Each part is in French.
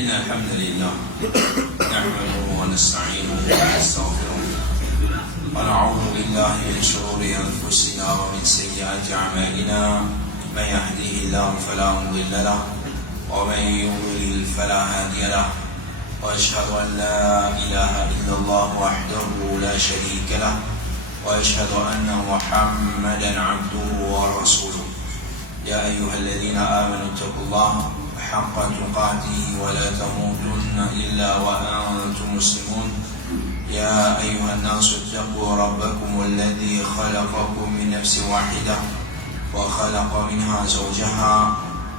إن الحمد لله نحمده ونستعينه ونستغفره ونعوذ بالله من شرور أنفسنا ومن سيئات أعمالنا من يهده الله فلا مضل له ومن يضلل فلا هادي له وأشهد أن لا إله إلا الله وحده لا شريك له وأشهد أن محمدا عبده ورسوله يا أيها الذين آمنوا اتقوا الله حق تقاته ولا تموتن إلا وأنتم مسلمون يا أيها الناس اتقوا ربكم الذي خلقكم من نفس واحدة وخلق منها زوجها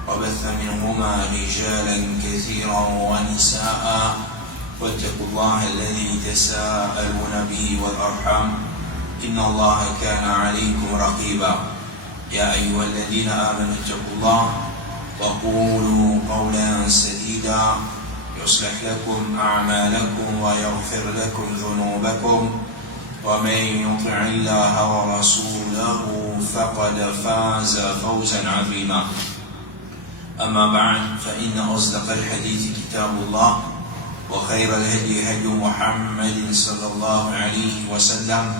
وبث منهما رجالا كثيرا ونساء واتقوا الله الذي تساءلون به والأرحام إن الله كان عليكم رقيبا يا أيها الذين آمنوا اتقوا الله وقولوا قولا سديدا يصلح لكم أعمالكم ويغفر لكم ذنوبكم ومن يطع الله ورسوله فقد فاز فوزا عظيما أما بعد فإن أصدق الحديث كتاب الله وخير الهدي هدي محمد صلى الله عليه وسلم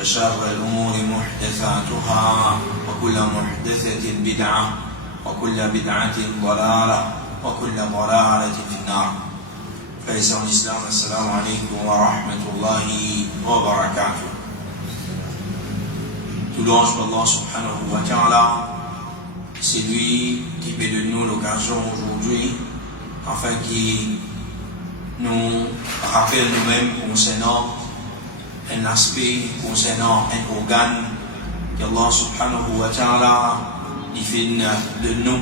وشر الأمور محدثاتها وكل محدثة بدعة وكل بدعة ضلالة وكل ضلالة في النار. Frères en islam, assalamu alaikum wa rahmatullahi wa barakatuh. Tout louange pour Allah subhanahu wa ta'ala. C'est lui qui fait de nous l'occasion aujourd'hui afin qu'il nous rappelle nous-mêmes concernant un aspect, concernant un organe qu'Allah subhanahu wa ta'ala il fait de nous.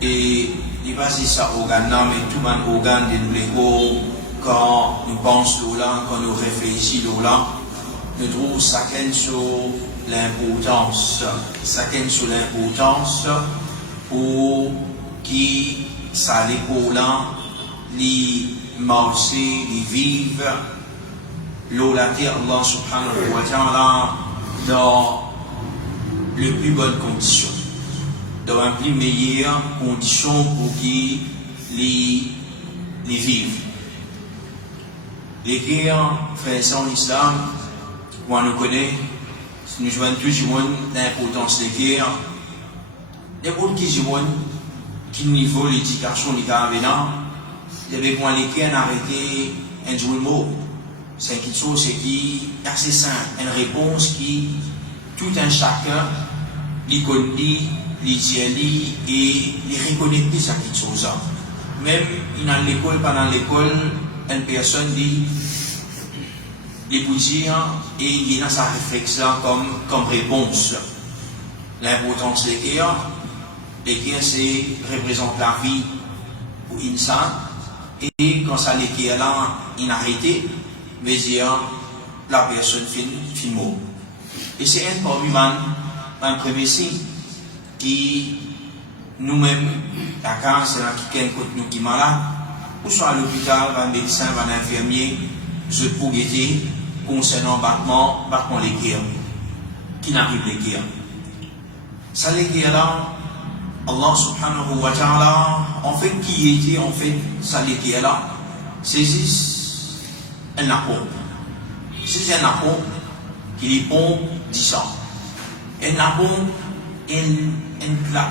Et il va dire ça organe, mais tout un organe de nous l'ego, quand nous pensons là, quand nous réfléchissons là, nous trouvons chacun sur l'importance, pour qui ça l'épaule là, les marcher, les vivre, l'eau la terre, Allah subhanahu wa ta'ala, dans les plus bonnes conditions, dans les plus meilleures conditions pour qu'ils les vivent. Les guerres, frères en islam, on nous connaît, nous jouons toujours l'importance des guerres. N'importe qui joue, qui niveau l'éducation des gars là, il y avait pour les guerres arrêter un jour mot. C'est quelque chose qui est assez simple, une réponse qui tout un chacun les connaît, les dit et les reconnaît plus à quelque chose. Même dans l'école, pendant l'école, une personne dit les dire et il y a sa réflexion comme réponse. L'importance des guerres, c'est représente la vie pour l'insan et quand ça les guerres là, il arrêté, mais la personne fin mot. Et c'est un premier signe qui nous-mêmes, la case, c'est là qui est nous qui est malade, ou soit à l'hôpital, un médecin, un infirmier, je pour guetter concernant battement les guerres, qui n'arrive les guerres. Ça les guerres là, Allah subhanahu wa ta'ala, en fait, qui était en fait, ça les guerres là, c'est juste un apport. C'est un apport qui est bon 10 ans. La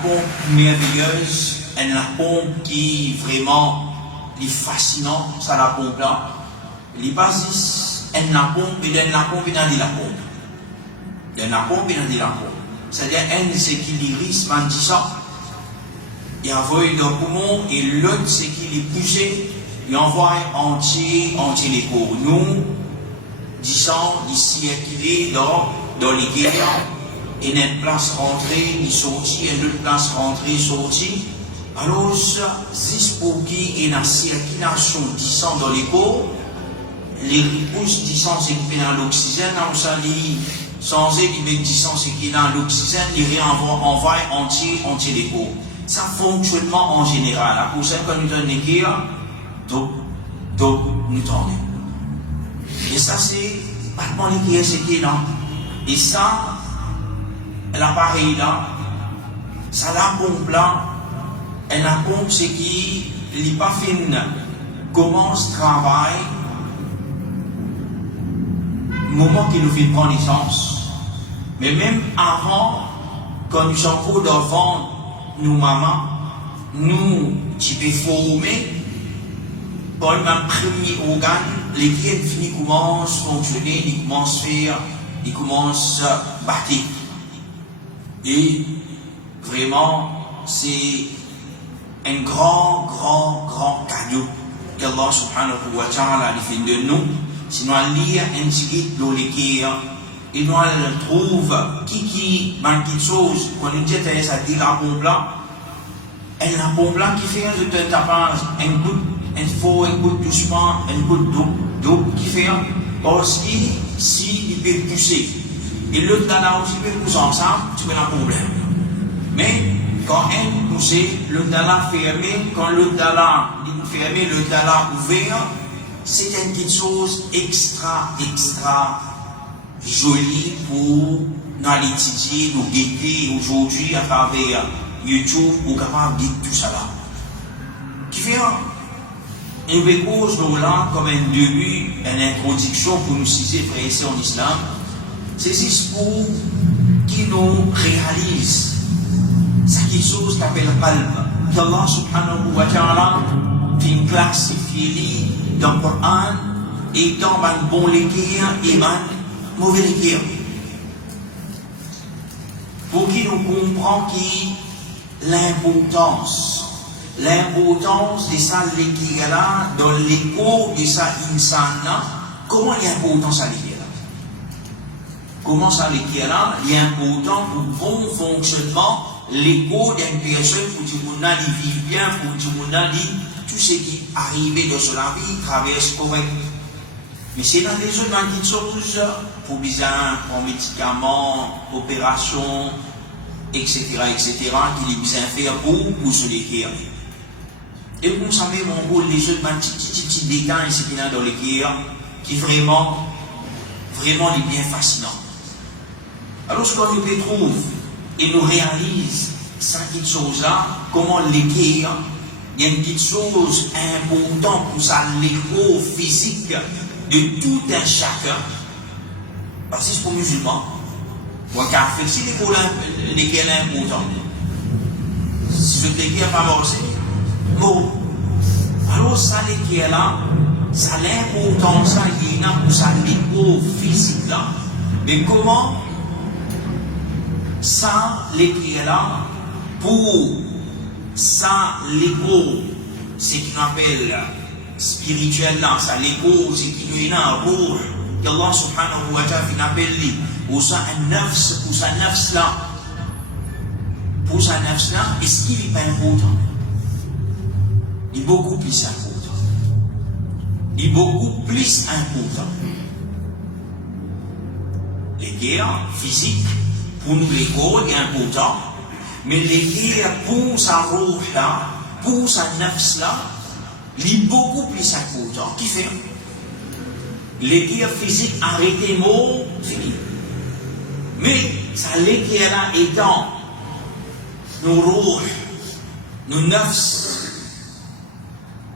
pompe merveilleuse, la pompe qui vraiment est fascinant, ça la pompe là. Les bases, la pompe et la pompe et la pompe. La pompe et la pompe. C'est-à-dire, c'est qui l'iris, 10 ans. Il envoie le poumon et l'autre, c'est qui est poussé, il envoie entier les corps. Nous, 10 ans, ici, circulé dans les guerres. Et une place rentrée, il sortit, et une autre place rentrée, sortie. Alors, c'est pour qui il y a une circulation 10 ans dans les corps, les ripousses 10 ans, c'est qu'il y a l'oxygène, on s'allie, sans éliminer 10 ans, c'est qu'il y a l'oxygène, il envoie entier les corps. Ça fonctionnement en général. À cause quand nous donnons les guerres, donc, nous tournons. Et ça, c'est, battement les guerres, c'est qui est là. Et ça, l'appareil là, ça la pompe là, elle a compte ce qui n'est pas fin, commence travail, moment qui nous fait prendre naissance. Mais même avant, quand nous sommes pour d'enfants, nous, maman, nous, tu peux former, pour le premier organe, les pieds commencent à fonctionner, ils commencent à faire, ils commencent à battre. Et vraiment, c'est un grand cadeau qu'Allah subhanahu wa ta'ala fait de nous. Sinon, il y a un petit dans les cœurs, et nous le trouve qui manque de choses. Quand nous disons que ça dit la pompe là, et la pompe là qui fait un tapage, un goutte doucement, un goutte d'eau qui fait, parce que si il peut pousser, et l'autre là aussi peut pousser ensemble, tu peux un problème. Mais quand un pousse, l'autre là fermé, quand l'autre là fermé, l'autre là ouvert, c'est une petite chose extra jolie pour nous l'étudier, nous guetter aujourd'hui à travers YouTube pour capable de dire tout ça là. Qui fait une cause là comme un début, une introduction pour nous citer frères et sœurs en islam, c'est juste pour qui nous réalise cette quelque chose qu'appelle le qalb, qu'Allah subhanahu wa ta'ala fait classifier dans le Coran et dans le bon l'équerre et le mauvais l'équerre. Pour qu'il nous comprenne l'importance de ça l'équerre là, dans l'écho de ça insan là, comment il y a importance à l'équerre là? Comment ça l'équerre là, il est important pour le bon fonctionnement, l'écho d'une personne pour tout le monde vivre bien, pour tout le monde tout ce qui arrive dans son vie traverse correct. Mais c'est dans les autres petites choses, pour besoin, pour médicaments, opérations, etc., qu'il est besoin de faire pour se l'équerre. Et vous savez, mon rôle, les autres petits détails, c'est qu'il y a dans l'équerre, qui vraiment les bien fascinants. Alors, ce qu'on nous retrouve et nous réalise cette petite chose-là, comment l'équerre, il y a une petite chose importante pour ça, l'écho physique de tout un chacun, parce que c'est pour musulmans. Moi, car si l'équerre est important, si je l'équerre pas avancé, bon. Alors, ça, l'équerre là, ça l'importance, ça, il y a pour ça, l'écho physique là. Mais comment ça, l'équerre là, pour ça, l'écho, c'est ce qu'on appelle spirituel là, ça l'écho, c'est qui nous est un roux, qu'Allah subhanahu wa ta'ala appelle lui, pour ça un nafs, pour sa nafs là, est-ce qu'il est pas important? Il est beaucoup plus important. Il est beaucoup plus important. Les guerres physiques, pour nous les corps, est important. Mais les guerres pour sa roue là, pour sa nafs là, il est beaucoup plus important. Qui fait? Les guerres physiques, arrêtez mot, fini. Mais ça, les guerres là étant nos roues, nos nafs,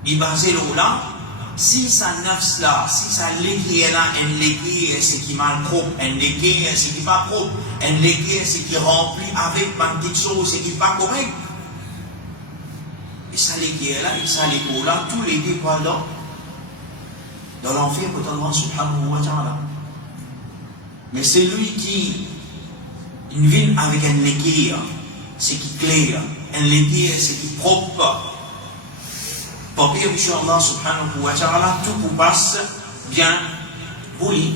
il basé là, si sa nafs là, si sa l'équerre là, un l'équerre c'est qui mal propre, un l'équerre c'est qui pas propre, un l'équerre c'est qui rempli avec une petite chose, c'est qui pas correct. Et ça l'équerre là, et ça l'écho là, tous les deux pendant dans l'enfer pour Allah subhanahu wa ta'ala. Mais c'est lui qui vit avec un l'équerre, c'est qui clair, un l'équerre c'est qui propre. Pour que Allah subhanahu wa ta'ala tout vous passe bien pour lui.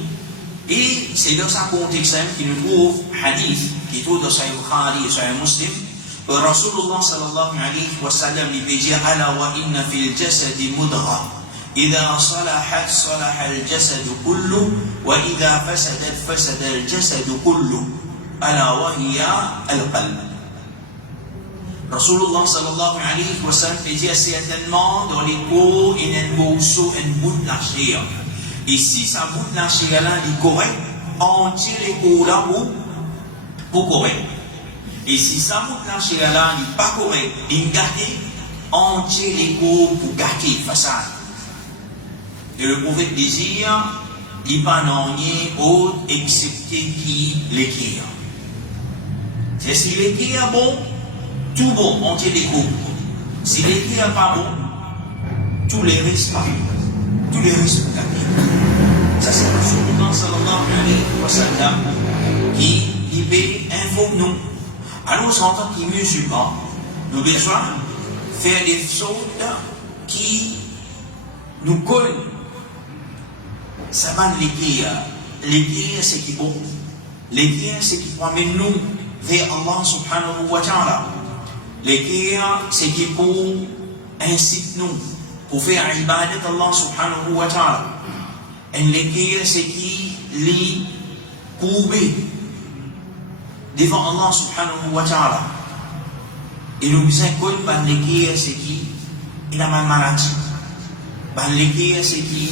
Et c'est dans ce contexte qui nous trouve hadith qui trouve dans Sahih Bukhari et Sahih Muslim. Rasulullah sallallahu alayhi wa sallam lui dit ala wa inna fil jasad mudgha idha salahat salaha al jasad kullu wa idha fasadat fasada al jasad kullu ala wa hiya al qalb. Rasulullah sallallahu alayhi wa sallam dit certainement dans les peaux il y a un morceau, un bout de la chair. Et si ça bout de la chair là est correct, on tire les peaux là pour correct. Et si ça bout de la chair là n'est pas correct, il est gâté, entier l'écho pour gâter la façade. Et le prophète désire, il n'y a pas rien autre excepté qui l'équerre. C'est si l'équerre est bon, tout bon, entier l'écho. Si l'équerre n'est pas bon, tous les risques pas. Tous les risques pour gâter. Ça c'est Rasulullah sallallahu alayhi wa sallam qui libère info nous. Alors en tant que musulmans, nous avons besoin de faire des choses qui nous collent. Ça va l'équerre. L'équerre c'est qui bon. L'équerre c'est qui promène nous vers Allah subhanahu wa ta'ala. L'équerre c'est qui pour incite nous pour faire ibadat Allah subhanahu wa ta'ala. Et l'équerre c'est qui les courbés devant Allah subhanahu wa ta'ala. Et nous besoin de par l'équerre c'est qui il a mal maladie. Par l'équerre c'est qui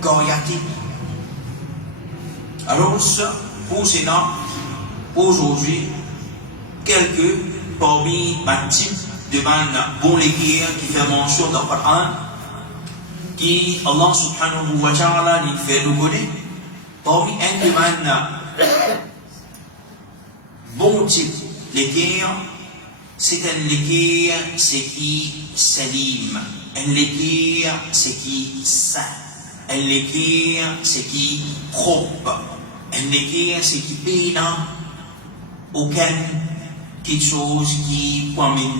coriatique. Alors pour cela, aujourd'hui, quelques parmi les types de bon l'équerre qui fait mention dans le Coran, qui Allah subhanahu wa ta'ala lui fait nous connaître, parmi un de bon type l'équerre, c'est un l'équerre, c'est qui salim, un l'équerre, c'est qui saint, un l'équerre, c'est qui propre, un l'équerre, c'est qui pénant, aucun quelque chose qui promène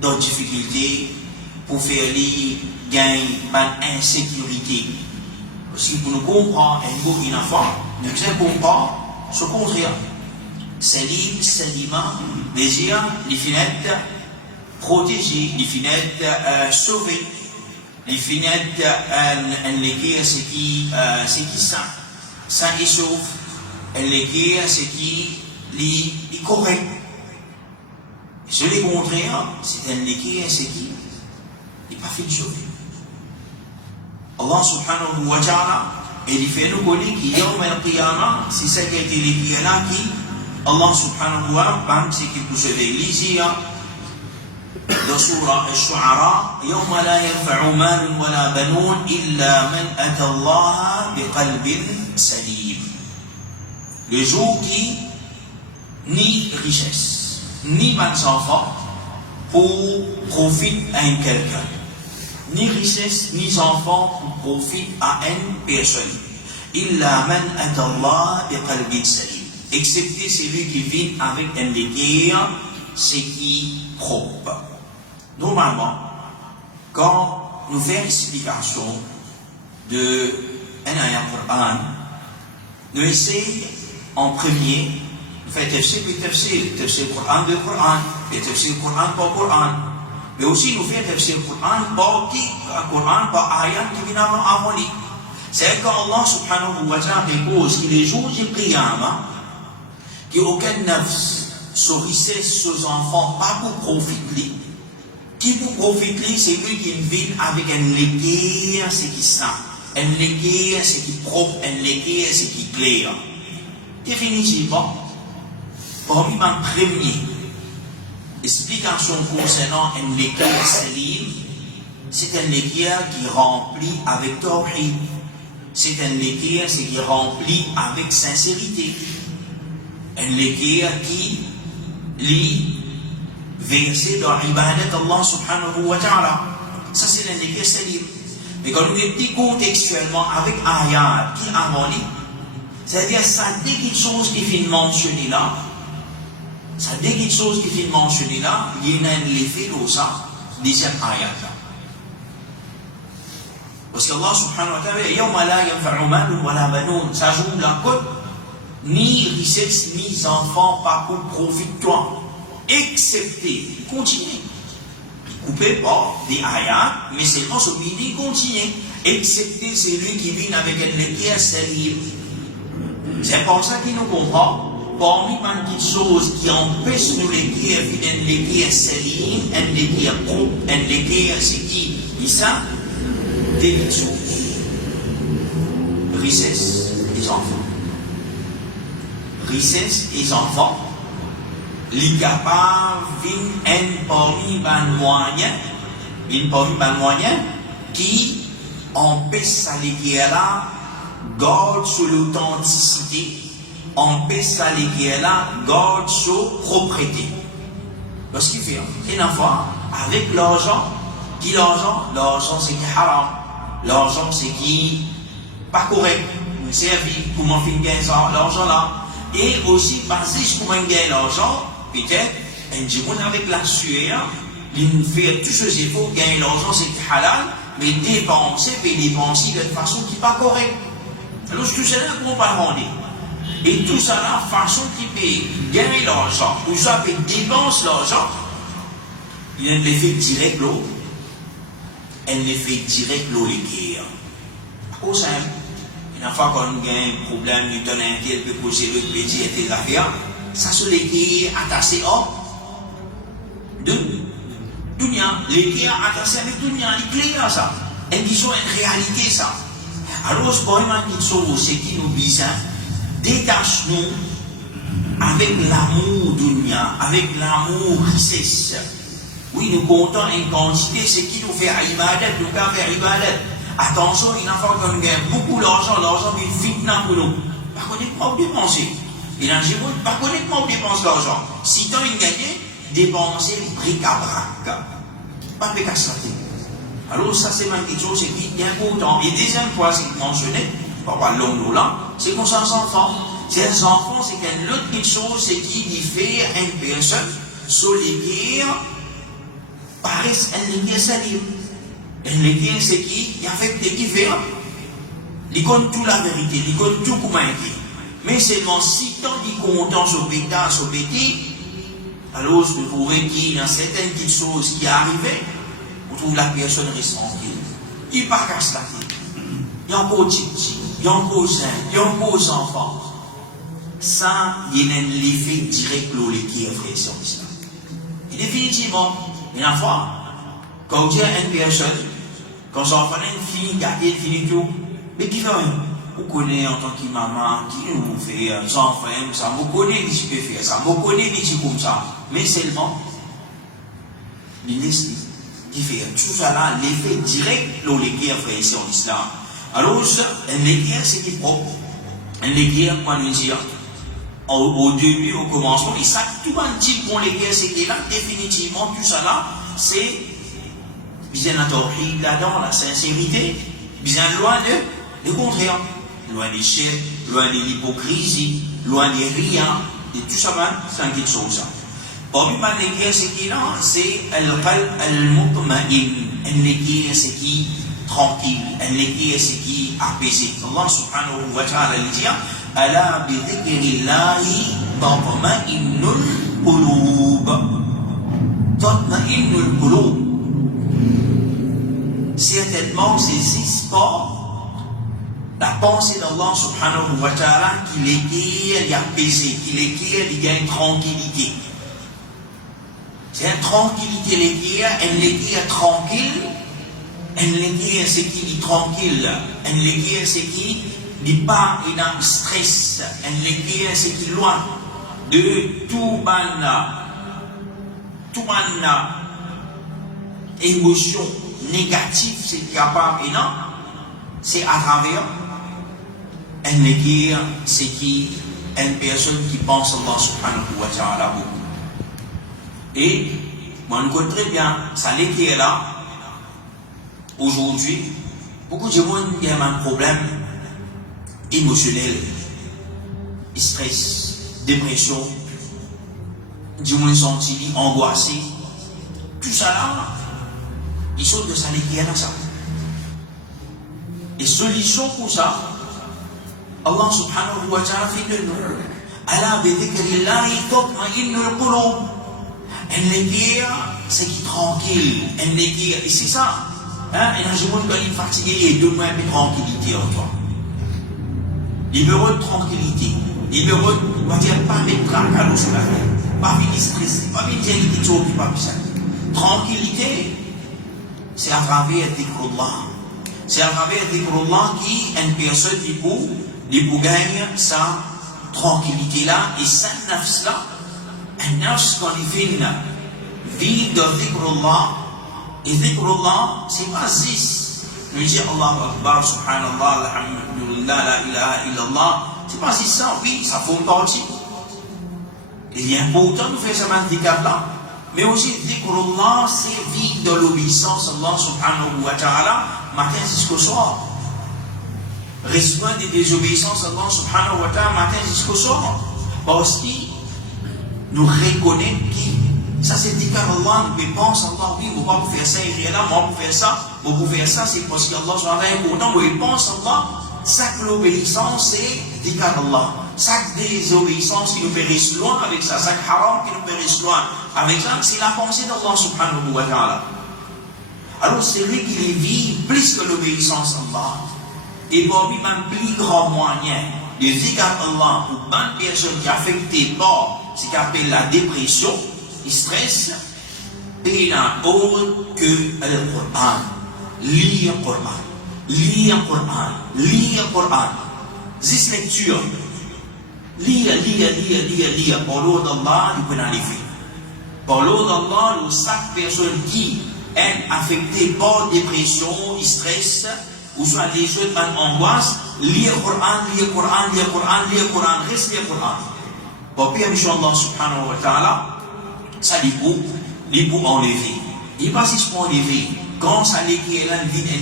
dans difficulté pour faire les gains par insécurité. Aussi pour nous comprendre un beau enfant, nous devons comprendre ce contraire. Salim, salima, désir, les fenêtres protégées, les fenêtres sauvées, les fenêtres l'équerre, c'est qui saint et sauf. L'équerre, c'est qui est correct. Ce qui est contraire, c'est un l'équerre, c'est qui n'est pas fait de sauver. Allah subhanahu wa ta'ala, il fait nous connaître qu'il y a un qiyamah, c'est ça qui a été l'équerre là qui, Allah subhanahu wa ta'ala, c'est qu'il peut sauver. Lisez dans Surah Al-Shu'ara, يوم لا ينفع مال ولا بنون إلا من أتى الله بقلب سليم. Le jour qui, ni richesse, ni bons enfants, pour profiter à un quelqu'un. Ni richesse, ni enfants pour profiter à une personne. Illa man atallah biqalbin salim. Excepté celui qui vient avec un l'équerre, c'est qui propre. Normalement, quand nous faisons l'explication de un ayat Qur'an, nous essayons en premier, fait tafsir puis tafsir Coran de Coran, et tafsir Coran par Coran. Mais aussi nous faisons tafsir Coran par ayat qui vient avant lui. C'est quand Allah subhanahu wa ta'ala dépose que les jours du qiyamah, qu'il n'y a aucun nafs, sur richesse, sur enfants, pas pour profiter. Qui pour profiter, c'est lui qui vit avec un l'équerre, c'est qui saint. Un l'équerre, c'est qui propre, un l'équerre, c'est qui clair. Définitivement, parmi ma première explication concernant un l'équerre salim, c'est un l'équerre qui remplit avec tawhid. C'est un l'équerre qui remplit avec sincérité. Un l'équerre qui lit versé dans l'ibadat d'Allah subhanahu wa ta'ala. Ça c'est un l'équerre salim. Mais quand nous découvrons textuellement avec ayat qui harmonie, c'est-à-dire, ça dit quelque chose qui finit mentionné là. Ça dit quelque chose qui finit mentionné là. Il y a un effet de ça, deuxième ayat là. Parce qu'Allah subhanahu wa ta'ala, yawma la yanfa'u malun wa la banoun, ça joue la côte, ni richesse, ni enfants, pas pour profite-toi. Excepté, continuez. Coupé par des ayats, mais c'est pas ce qu'il dit, continuez. Excepté celui qui vient avec un l'équerre salim. C'est pour ça qu'il nous comprend. Parmi les choses qui empêchent nous l'équerre, un l'équerre salim, un l'équerre propre, un l'équerre c'est qui? Et ça, des choses. Richesse des enfants. Richesse des enfants. capable d'un parmi les moyens qui empêche ça les là garde sur l'authenticité, empêche ça les là garde sur propriété. Parce qu'il fait une fois avec l'argent, l'argent c'est qui haram, l'argent c'est qui pas correct, vous servi comment faire gagner l'argent là, et aussi basé sur comment gagner l'argent, peut-être un jour avec la sueur, il fait tous ces efforts gagner l'argent c'est qui halal, mais dépenser de façon qui n'est pas correcte. Alors tout cela qu'on va rendre. Et tout ça là, façon qui peut gagner l'argent, ou ça peut dépenser l'argent, il y a un effet direct l'eau, les guerres. Au simple, une fois qu'on gagne un problème, il donne un tel, peut poser le petit et tes affaires, ça se les guerres attachés Dunia, les guerres attachés avec Dunia, les clairs ça. Et ils ont une réalité ça. Alors, ce c'est qui nous dit ça, détache-nous avec l'amour Dunia, avec l'amour richesse. Oui, nous comptons une quantité, c'est qui nous fait ibadat, nous faire ibadat. Attention, il n'a pas qu'on gagne beaucoup d'argent, l'argent est fitna pour nous. Par contre, il ne faut pas dépenser. Il n'a pas qu'on dépense l'argent. Si tu as gagné, dépenser bric-à-brac. Pas de casse. Alors, ça, c'est ma question, c'est qu'il y a un autant. Et deuxième fois, c'est mentionné, pas long là, c'est qu'on s'en enfants. Ces enfants, c'est qu'une autre chose, c'est qu'il fait une personne sur les guerres, paraissent un guerre salim. Un guerre, c'est qui? Il a fait des différents. Il compte toute la vérité, il compte tout comment il est. Mais seulement si tant il compte sur bêta, alors vous trouvez qu'il y a certaines petites choses qui arrivent, vous trouvez la personne reste tranquille. Il ne pas casse la tête. Il y a encore petit, il y a encore sain, il y a encore enfants. Ça, il y a un effet direct sur les qui est frère sur l'islam. Et définitivement, une fois, quand il y a une personne, quand son enfant finit, gâté, finit tout, mais qui fait vous connaissez en tant que maman, qui nous fait un enfant, ça, vous connaissez qui peut faire ça, vous connaissez qui comme ça, mais seulement, l'Église qui fait tout ça là, l'effet direct sur les guerres frères ici en islam. Alors, les guerres, c'est qui propre. Les guerres, comment nous dire, au début, au commencement, et ça, tout le type pour les guerres, c'est qui là, définitivement, tout ça là, c'est bien entendu là-dedans, la sincérité, bien loin de contraire. Loin des chefs, loin de l'hypocrisie, loin des riens, et tout ça, c'est un quelque chose. Parmi les guerres, c'est qui là, c'est al-qalb al-mutma'in. Les guerres, c'est qui tranquille. Les guerres, c'est qui apaisé. Allah subhanahu wa ta'ala dit, ala bi dhikrillahi tatma'innul qulub. Tatma'innul qulub. Certainement, ces histoires, la pensée d'Allah subhanahu wa ta'ala, qui les guère, il y a apaisé, qui les guère, il y a une tranquillité. C'est une tranquillité, les guère, elle les guère tranquille, elle les guère, c'est qui est tranquille, elle les guère, c'est qui n'est pas dans le stress, elle les guère, c'est qui est loin de tout émotion négative, c'est capable, et non, c'est à travers un guerre, c'est qui une personne qui pense à Allah subhanahu wa ta'ala beaucoup. Et moi, on connaît très bien, ça l'équipe là, aujourd'hui, beaucoup de gens qui ont un problème émotionnel, stress, dépression, du gens sont angoissés, tout ça là, ils sont de ça l'équipe là, ça. Et solution pour ça, Allah subhanahu wa ta'ala fait de nous. Ala bi dhikrillahi tatma'innul qulub. Un guerre, c'est qui tranquille. Un guerre, et c'est ça. Hein? Et là, je vois quand il est fatigué, et donne-moi un peu de tranquillité en toi. Libéreux de tranquillité. Libéreux, on va dire, pas des tracas sur la vie. Pas de stress. Pas de dire des choses qui ne pas ça. Tranquillité, c'est à travers dhikrullah. C'est à travers dhikrullah qui une personne qui pour gagner sa tranquillité là et sa nafs là النفس qu'on définit vivre de dhikrullah. Et dhikrullah, c'est pas 10. Nous dire Allah Akbar, Subhanallah, Alhamdulillah, La ilaha illallah. C'est pas 6 ça, oui, ça fait une partie. Il est important de faire ce handicap-là. Mais aussi, dhikrullah, c'est vivre de l'obéissance à Allah Subhanahu wa ta'ala, matin jusqu'au soir. Restreindre des désobéissances à Allah Subhanahu wa ta'ala, matin jusqu'au soir. Parce que nous reconnaissons que ça c'est dit qu'Allah nous pense Allah, oui, vous ne pouvez pas faire ça, et là, moi, vous faire ça, vous pouvez faire ça, c'est parce qu'Allah Subhanahu wa ta'ala est content, vous pense Allah, chaque l'obéissance c'est dit qu'Allah. Chaque désobéissance qui nous fait rester loin avec ça, chaque haram qui nous fait rester loin avec ça, c'est la pensée d'Allah Subhanahu wa ta'ala. Alors c'est lui qui les vit plus que l'obéissance à Allah. Et pour lui, même plus grand moyen de dire à Allah pour une personne qui est affectée par ce qu'on appelle la dépression, le stress, et n'a autre que le Coran. Lire le Coran. Lire le Coran. Lire le Coran. 10 lectures. Lire. Par l'eau d'Allah, il peut en arriver. Par l'eau d'Allah, chaque personne qui est affectée par dépression, stress, ou soit des choses d'angoisse, lire le Coran, reste lire le Coran. Pour puis, Allah subhanahu wa ta'ala, ça dit pour enlever. Il pas si pour enlever. Quand ça l'équipe est là,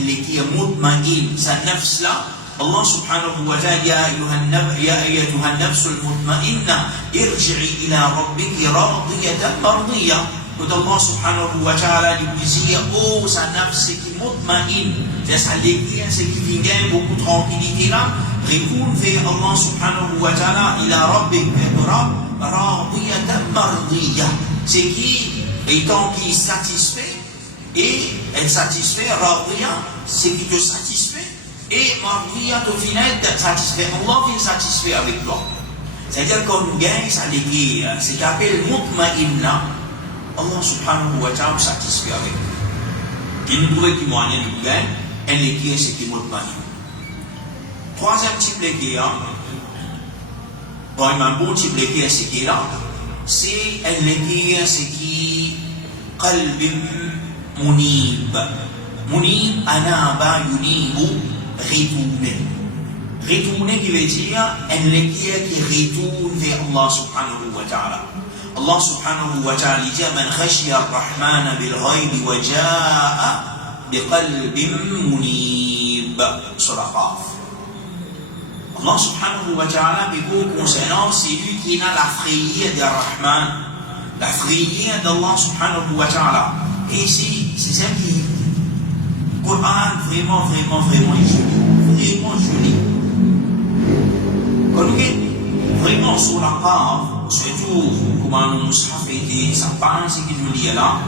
l'équipe mutma'in, sa nafs là, Allah subhanahu wa ta'ala, ya ayyatuha nafsul mutma'inna, irji'i ila rabbiki radiyatan mardiyah. Quand Allah subhanahu wa ta'ala lui dit, oh, sa nafs c'est qui mutma'in, c'est ça l'équipe, c'est qui vient beaucoup de tranquillité là, retourne vers Allah subhanahu wa ta'ala, ila rabbik, radiyatan mardiyah. C'est qui, étant qui est satisfait, et être satisfait, radiyah, c'est qui te satisfait. Et Mardiya au final satisfait. Allah vient satisfait avec toi. C'est-à-dire qu'on nous gagne, ça l'équipe, c'est qu'appelle Mutma'inna, Allah subhanahu wa ta'ala satisfait avec nous. Il nous trouve qui moyen nous gagne, et l'équipe c'est qui Mutma'inna. Troisième type d'équipe, bon, un bon type d'équipe c'est qui là, c'est un l'équipe c'est qui qalbim munib. Munib, anaba yunibu. Retourner qui veut dire un équipe qui retourne vers Allah subhanahu wa ta'ala. Allah subhanahu wa ta'ala dit man khashiya ar-rahman bil ghayb wa jaa bi qalbin munib. Surah Qaf. Allah subhanahu wa ta'ala dit concernant celui qui a la frayeur d'Ar-Rahman, la frayeur d'Allah subhanahu wa ta'ala. Et ici, c'est ça qui Coran vraiment joli. Vraiment joli. Quand nous sommes vraiment sur la part, surtout comment nous avons fait ça pense qui nous lie là,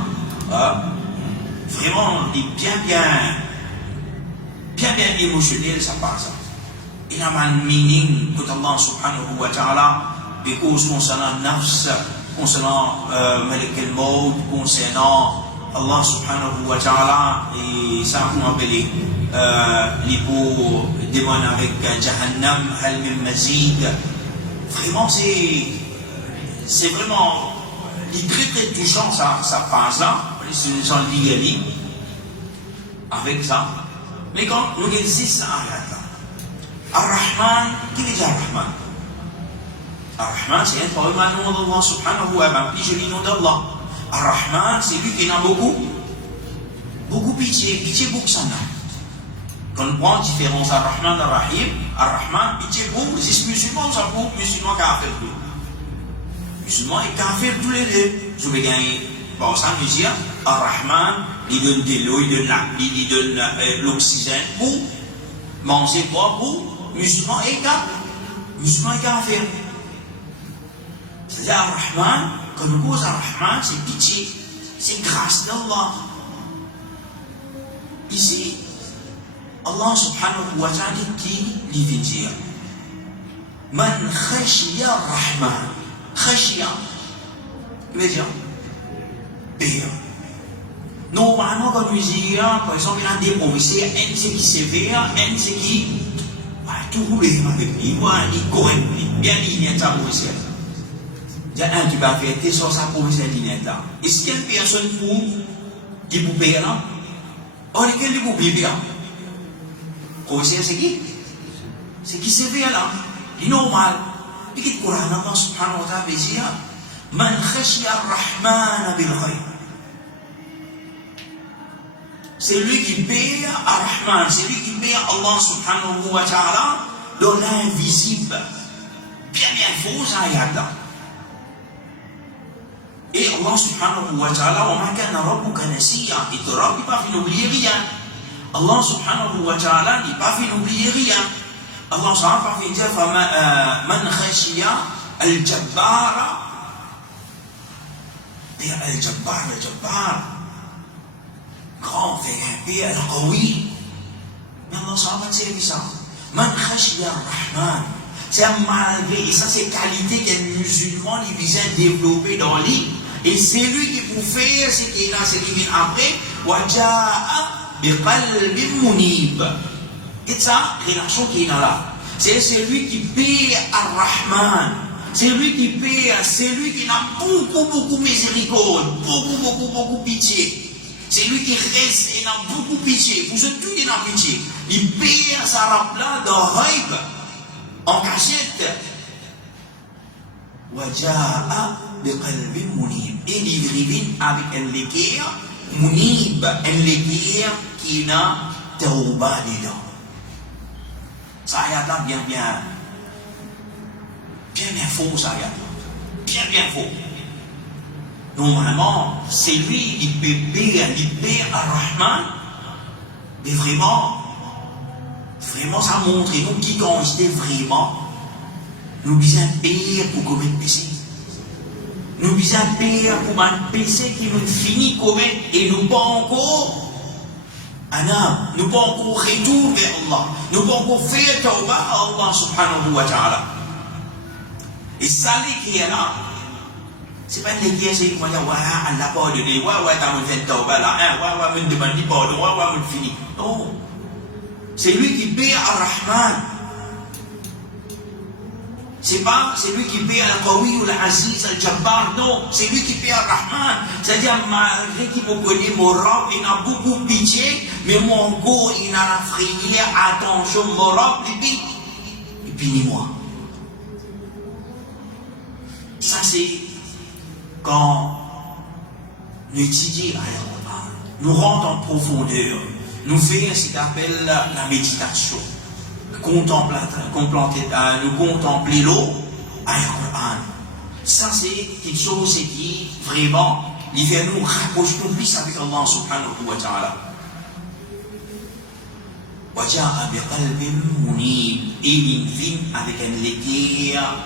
vraiment bien émotionnel ça passe. Il a un meaning que Allah subhanahu wa ta'ala, because concernant nafs, concernant Malik al-Maut, concernant Allah subhanahu wa ta'ala, et ça on appelle les pour demander avec Jahannam, Hal min Mazid. Vraiment, c'est vraiment très touchant ça passe là, c'est dans le dialogue avec ça. Mais quand nous existe ça, Ar-Rahman, qui veut dire Ar-Rahman? Ar-Rahman, c'est un premier nom d'Allah subhanahu wa ta'ala, plus joli nom d'Allah. Ar-Rahman, c'est lui qui a beaucoup pitié beaucoup ça. Quand on prend la différence Ar-Rahman et Ar-Rahim, Ar-Rahman, pitié beaucoup, c'est musulman, ça pour musulman qui a fait tout. Musulman, il a fait tous les deux. Je vais gagner, par ça, je dis, Ar-Rahman, il donne de l'eau, il donne l'oxygène pour manger quoi pour musulman et musulman qui a fait. C'est-à-dire Ar-Rahman, quand nous cause Ar-Rahman, c'est pitié, c'est grâce d'Allah. Ici, Allah subhanahu wa ta'ala qui lui dit Man khashiya Rahman. Khashiya, il veut dire pire. Normalement, quand nous disons, par exemple, il y a des professeurs, un c'est qui sévère, un c'est qui tout roule avec lui, il est correct, bien il y a un professeur. Il y a un qui va faire sur sa provision linéaire là. Est-ce qu'il y a une personne qui peut payer là? Or, quel est le payer? Provision c'est qui? C'est qui se fait là? C'est normal. Et que le Coran, Allah subhanahu wa ta'ala dit, Man khashiya ar-Rahman bil khayr. C'est lui qui paye ar-Rahman, c'est lui qui paye Allah subhanahu wa ta'ala dans l'invisible. Bien faux ça y a là. Et Allah subhanahu wa ta'ala, wa ma kana rabbuka nasiya, et te Rabbi pas fait n'oublier rien. Allah subhanahu wa ta'ala n'est pas fait n'oublier rien. Allah subhanahu wa ta'ala fait dire, man khashiya al-Jabbar. Et al-Jabbar, grand frère, al-Qawi. Mais Allah subhanahu wa ta'ala dit ça. Man khashiya ar-Rahman. C'est malgré, et ça c'est qualité qu'un musulman il vient développer dans lui. Et c'est lui qui peut faire ce qu'il a, ce qui vient après. Waja'a biqalbin munib. Et ça, relation qui est là. C'est celui qui paie ar-Rahman. C'est lui qui paie, c'est lui qui a beaucoup miséricorde, beaucoup pitié. C'est lui qui reste et a beaucoup pitié. Pour ce tout, il a pitié. Il paie sa rap-là dans Raib, en cachette. Waja'a biqalbin munib. Et il vient avec un l'équerre, munib, un l'équerre qui n'a tauba dedans. Ça y a bien faux, ça y a bien faux. Normalement, c'est lui qui peut payer ar-Rahman, mais vraiment, ça montre, nous qui constate vraiment, nous besoin payer pour commettre péché. Nous besoin payer pour un péché qui nous finit commettre et nous pas encore. Nous pas encore retour vers Allah. Nous pas encore faire tauba à Allah subhanahu wa ta'ala. Et ça, qui est là, c'est pas une qui est c'est quoi, Allah pardonné, t'as fait tauba là, me demande pardon, me fini. Non. C'est lui qui paie ar-Rahman. C'est lui qui paie al-Qawi ou al-Aziz, al-Jabbar, non, c'est lui qui paie ar-Rahman. C'est-à-dire, malgré qu'il me connaît mon Rab, il a beaucoup pitié, mais mon go, il a la frayère, attention, mon Rab, et puis moi. Ça, c'est quand nous étudions al-Qur'an, nous rentrons en profondeur, nous faisons ce qu'on appelle la méditation. Nous contempler l'eau à Al-Qur'an. Ça, c'est quelque chose qui, vraiment, il fait nous rapprocher plus avec Allah subhanahu wa ta'ala. Waja'a biqalbin munib. Et il vient avec un l'équerre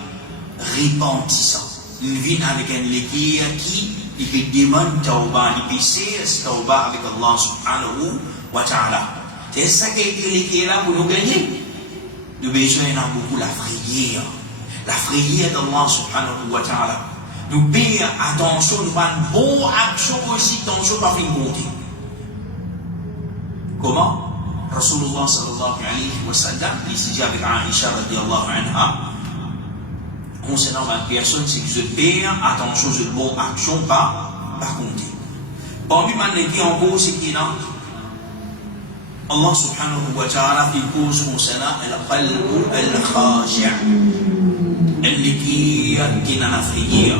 repentissant. Il vient avec un l'équerre qui fait demande tauba, il fait cesse tauba avec Allah subhanahu wa ta'ala. C'est ça qui est l'équerre là pour nous gagner. Nous besoin beaucoup la prière d'Allah subhanahu wa ta'ala. Nous payons attention, nous faisons une bonne action aussi, attention par une bonté. Comment? Rasulullah sallallahu alayhi wa sallam, il s'est avec Aisha radiallahu anha, concernant une personne, c'est que je paye attention, je bonne action par compter. Parmi les qui en gros, c'est qu'il y a Allah subhanahu wa ta'ala في cause concernant القلب الخاشع اللي كنا نفريه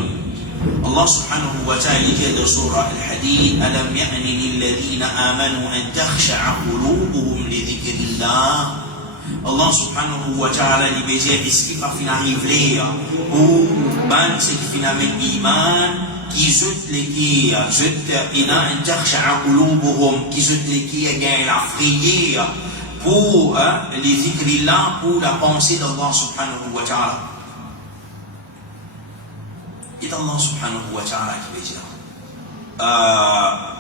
الله سبحانه وتعالى في سورة الحديد ألم يأن للذين آمنوا أن تخشع قلوبهم لذكر الله Allah subhanahu wa ta'ala li beje iski pa fina hivleya ou ban se fina men iman qui zut leki zut ina en takhsha'a qulubuhum qui zut leki gagne la prière pour les zikrillah, pour la pensée d'Allah subhanahu wa ta'ala. Et Allah subhanahu wa ta'ala qui veut dire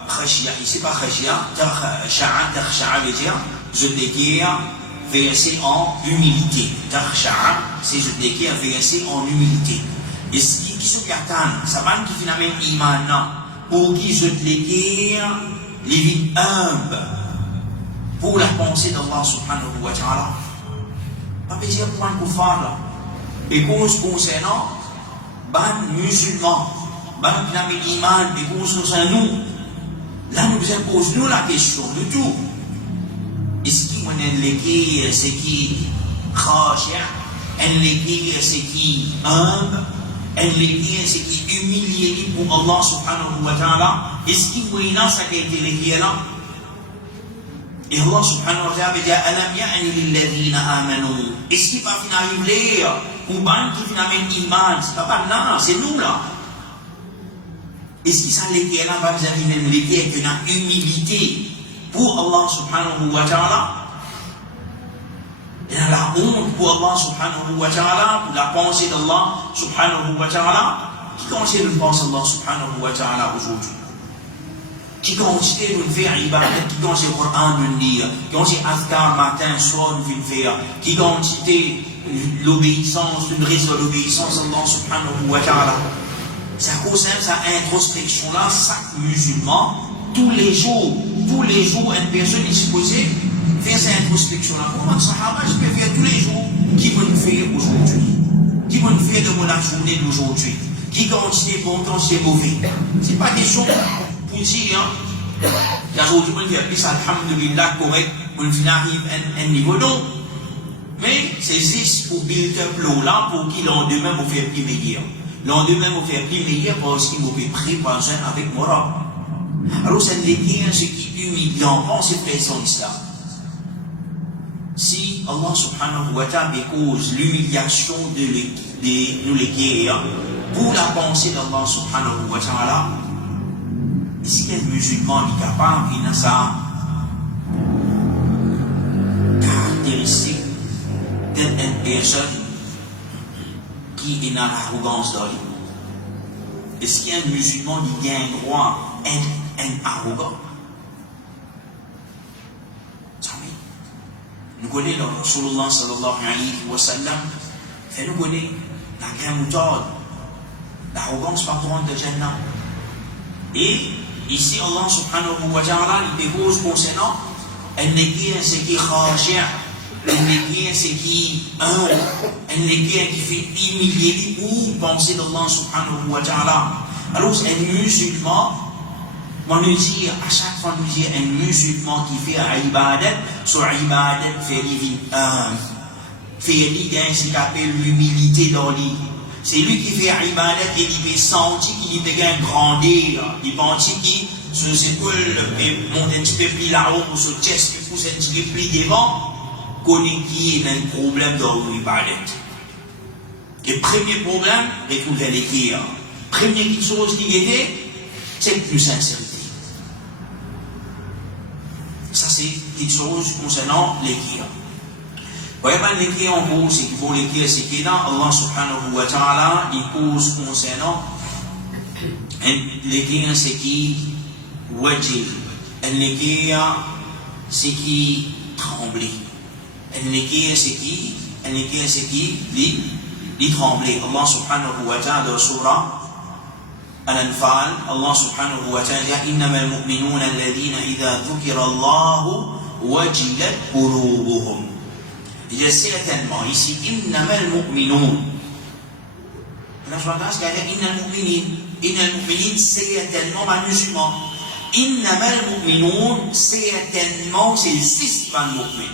khashia, ici pas khashia, takhsha'a veut dire zut leki versé en humilité. Takhsha'a, c'est zut leki versé en humilité. Et ce qui se attend, ça va qui finalement iman, pour qui se léguer les vies humbles, pour la pensée d'Allah subhanahu wa ta'ala. Pas plaisir pour un koufar là. Et cause concernant ban musulmans, ban qui n'a iman, des causes à nous. Là, nous posons nous la question de tout. Est-ce qu'il y a un légué, c'est qui khashia, un légué, c'est qui humble, un légué, c'est qui humilié pour Allah subhanahu wa ta'ala? Est-ce qu'il y a un ça qui a été légué là? Et Allah subhanahu wa ta'ala dit Alam ya'ni lilladhina amanu. Est-ce qu'il va finir ou ban qui finit iman? C'est pas là, c'est nous là. Est-ce qu'il s'en légué là, va vis-à-vis même légué avec une humilité pour Allah subhanahu wa ta'ala? Il y a la honte pour Allah subhanahu wa ta'ala, pour la pensée d'Allah subhanahu wa ta'ala. Qui continue de penser Allah subhanahu wa ta'ala aujourd'hui? Qui continue de faire ibadat, qui continue le Coran de lire, qui continue azkar matin, soir de faire, qui continue l'obéissance, une raison de l'obéissance à Allah subhanahu wa ta'ala. Ça concerne cette introspection-là, chaque musulman, tous les jours, une personne est supposée faire cette introspection-là. Pour moi, Sahaba, je peux faire tous les jours. Qui va nous faire aujourd'hui? Qui va nous faire de la journée d'aujourd'hui? Qui continue bon, continue mauvais? Ce n'est pas des choses pour dire, il y a aujourd'hui, on fait plus alhamdulillah correct, on arrive à un niveau non. Mais c'est juste pour build up là, pour qu'il lendemain vous faire plus meilleur. Lendemain vous faire plus meilleur parce qu'il vous fait préparer avec moi. Alors, c'est ce qui est humiliant, pensez présent islam. Si Allah subhanahu wa ta'ala cause l'humiliation de nous les guerres pour la pensée d'Allah subhanahu wa ta'ala, est-ce qu'il y a des musulmans qui sont capables, il a sa caractéristique d'être une personne qui est dans l'arrogance dans lui? Est-ce qu'il y a un musulman qui a un droit d'être un arrogant? Nous connaissons le Rasulullah sallallahu alayhi wa sallam, et nous connaissons la grande méthode, l'arrogance par rapport de Jannah. Et ici, Allah subhanahu wa ta'ala, il dépose concernant un négé, ce qui est khashia, un négé, ce qui est humble, un négé qui fait humilier pour penser d'Allah subhanahu wa ta'ala. Alors, un musulman, on nous dit, à chaque fois, nous dit, un musulman qui fait ibadat, sur ibadat, fait ce qu'il appelle l'humilité dans lui. C'est lui qui fait ibadat et il peut sentir qu'il peut gagner grandeur. Il pense qu'il se épaules monte un petit peu plus là-haut, ou se chest qui pousse un petit peu plus devant, connaît qu'il y a un problème dans l'ibadat. Le premier problème, découvrir l'écrire. Première chose qui était, c'est plus sincérité. Ça, c'est quelque chose concernant l'écrire. Voyez pas l'écrire en gros, c'est qu'il faut l'écrire, c'est qu'il y a Allah subhanahu wa ta'ala, il pose concernant l'écrire, c'est qui wajil. L'écrire, c'est qui trembler. L'écrire, c'est qui li trembler. Allah subhanahu wa ta'ala dans surah Al-Anfal, Allah subhanahu wa ta'ala dit إنما المؤمنون الذين إذا ذكر الله وجلت قلوبهم. Il dit certainement ici إنما المؤمنون. La France qui a dit إن المؤمنين certainement les musulmans. إنما المؤمنون certainement c'est le six ban mu'min.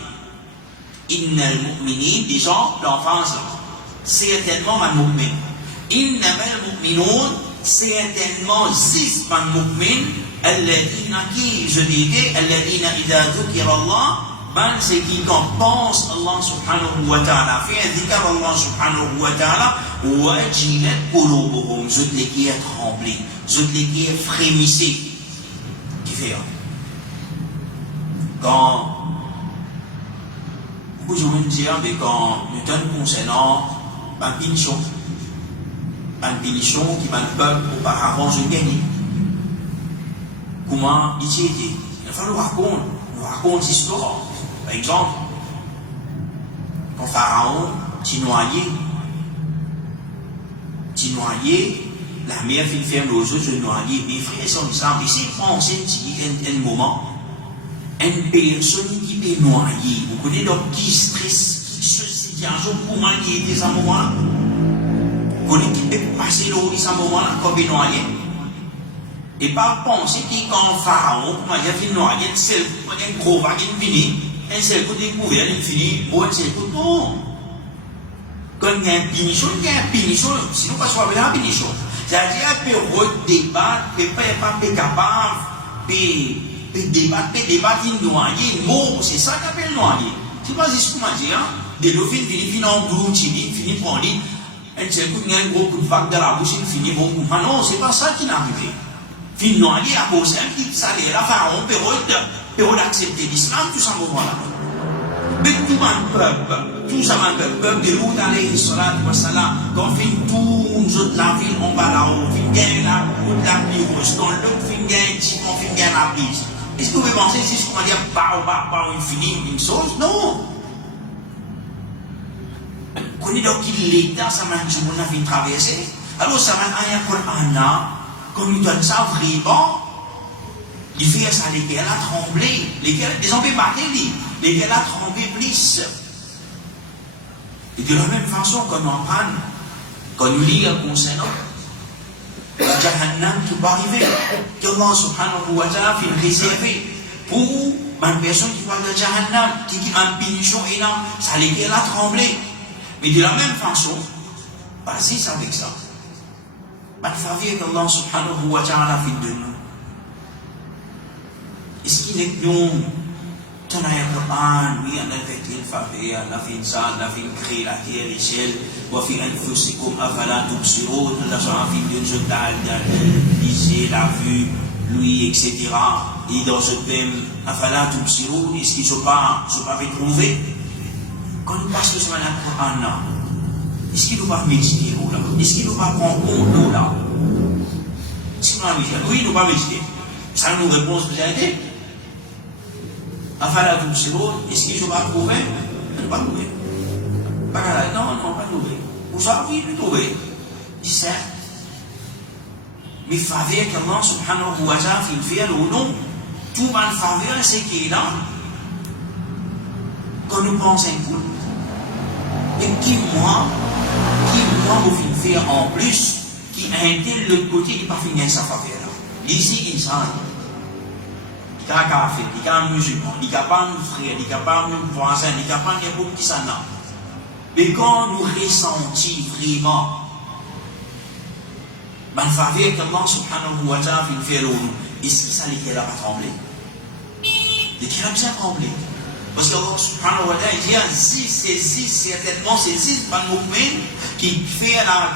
إن المؤمنين des gens l'enfance certainement ban mu'min. إنما المؤمنون certainement six ban mu'min alladhina qui je disais alladhina idha dhukira Allah ban c'est qui quand pense Allah subhanahu wa ta'ala fait un dhikr Allah subhanahu wa ta'ala wajilat qulubuhum je les qui est tremblé je les qui est frémissé qui fait quand beaucoup de gens me disent mais quand nous donne concernant ban punition une pénition qui va le peuple auparavant je gagne. Comment il y était? Il va nous raconte l'histoire. Par exemple, quand Pharaon t'y noyé, la mère fait faire nos yeux se noyer. Mes frères sont ensemble. Ici, pensez un moment, une personne qui peut noyer. Vous connaissez donc qui stresse, qui se situation, comment il était à ce moment-là? Qu'on qui peut passer verser l'eau à ce moment-là, comme il noyé. Et pas penser qu'il quand Pharaon, comment il a fait noyer, c'est un gros vague fini, un seul coup découvert, il finit, bon, un seul coup, non. Quand il y a un pinichon, sinon pas soit bien un pinichon. C'est-à-dire qu'il peut débattre, il peut pas capable, il débattre, il noyer, mot, c'est ça qu'on appelle noyer. C'est pas juste comment dire, des dauphins finissent en gros, finissent pour lui, un seul coup, il y a un gros coup de vague dans la bouche, il finit bon coup. Non, c'est pas ça qui est arrivé. Fin noyer à cause d'un petit salaire, la Pharaon peut accepter l'islam, tout ça, voilà. Mais tout un peuple, tout ça, un peuple de l'eau d'aller, quand fin toute la ville, on va là-haut, fin gagne la route, la plus dans l'autre, fin gagne, fin gagne la bise. Est-ce que vous pouvez penser, c'est ce qu'on va dire, il finit une chose? Non! Qu'on est donc l'État, ça m'a dit, on a fait traverser. Alors, ça m'a dit, quand il donne ça vraiment, il fait ça, lesquels a tremblé, les ont fait battre, lesquels a tremblé plus. Et de la même façon, quand on prend, quand on lit concernant le Jahannam qui va arriver, que Allah subhanahu wa ta'ala fait réserver pour une personne qui parle de Jahannam, qui dit un punition énorme, ça lesquels a tremblé. Mais de la même façon, basé avec ça. La faveur qu'Allah subhanahu wa ta'ala fait de nous. Est-ce qu'il est que nous, dans le Coran, oui, on a fait une faveur, on a fait ça, on a fait créer la terre, les ciels, on a fait un feu, c'est comme Avala, Tubsiro, on a fait une jotal, lisez, la vue, lui, etc. Et dans ce thème, Avala, Tubsiro, est-ce qu'ils ne sont pas retrouvés? Quand nous passons sur le Coran, est-ce qu'il ne va pas méditer là? Est-ce qu'il ne va pas prendre compte là? Si nous avons médité, oui, il ne va pas méditer. Ça nous répond ce que j'ai dit. Enfin, là, tout c'est bon. Est-ce qu'il ne va pas trouver? Il ne va pas trouver. Non, pas trouver. Vous savez, il ne trouver. Il sait. Mais faveur qu'Allah subhanahu wa ta'ala fait ou non, tout mal faveur, c'est qu'il est là. Quand nous pensons un coup, et qui moi, vous faire en plus, qui intègre l'autre côté, qui pas finir sa faveur là. Ici, il s'en il y a un café, il y a un musulman, il y a pas un frère, il y a pas un voisin, il y a pas un groupe qui s'en a. Mais quand nous ressentons vraiment la faveur qu'Allah subhanahu wa ta'ala fait nous, est-ce que ça les a pas tremblé? Les qui a bien tremblé. Parce qu'Allah subhanahu wa ta'ala dit, certainement, c'est 6 par mouvement qui fait Allah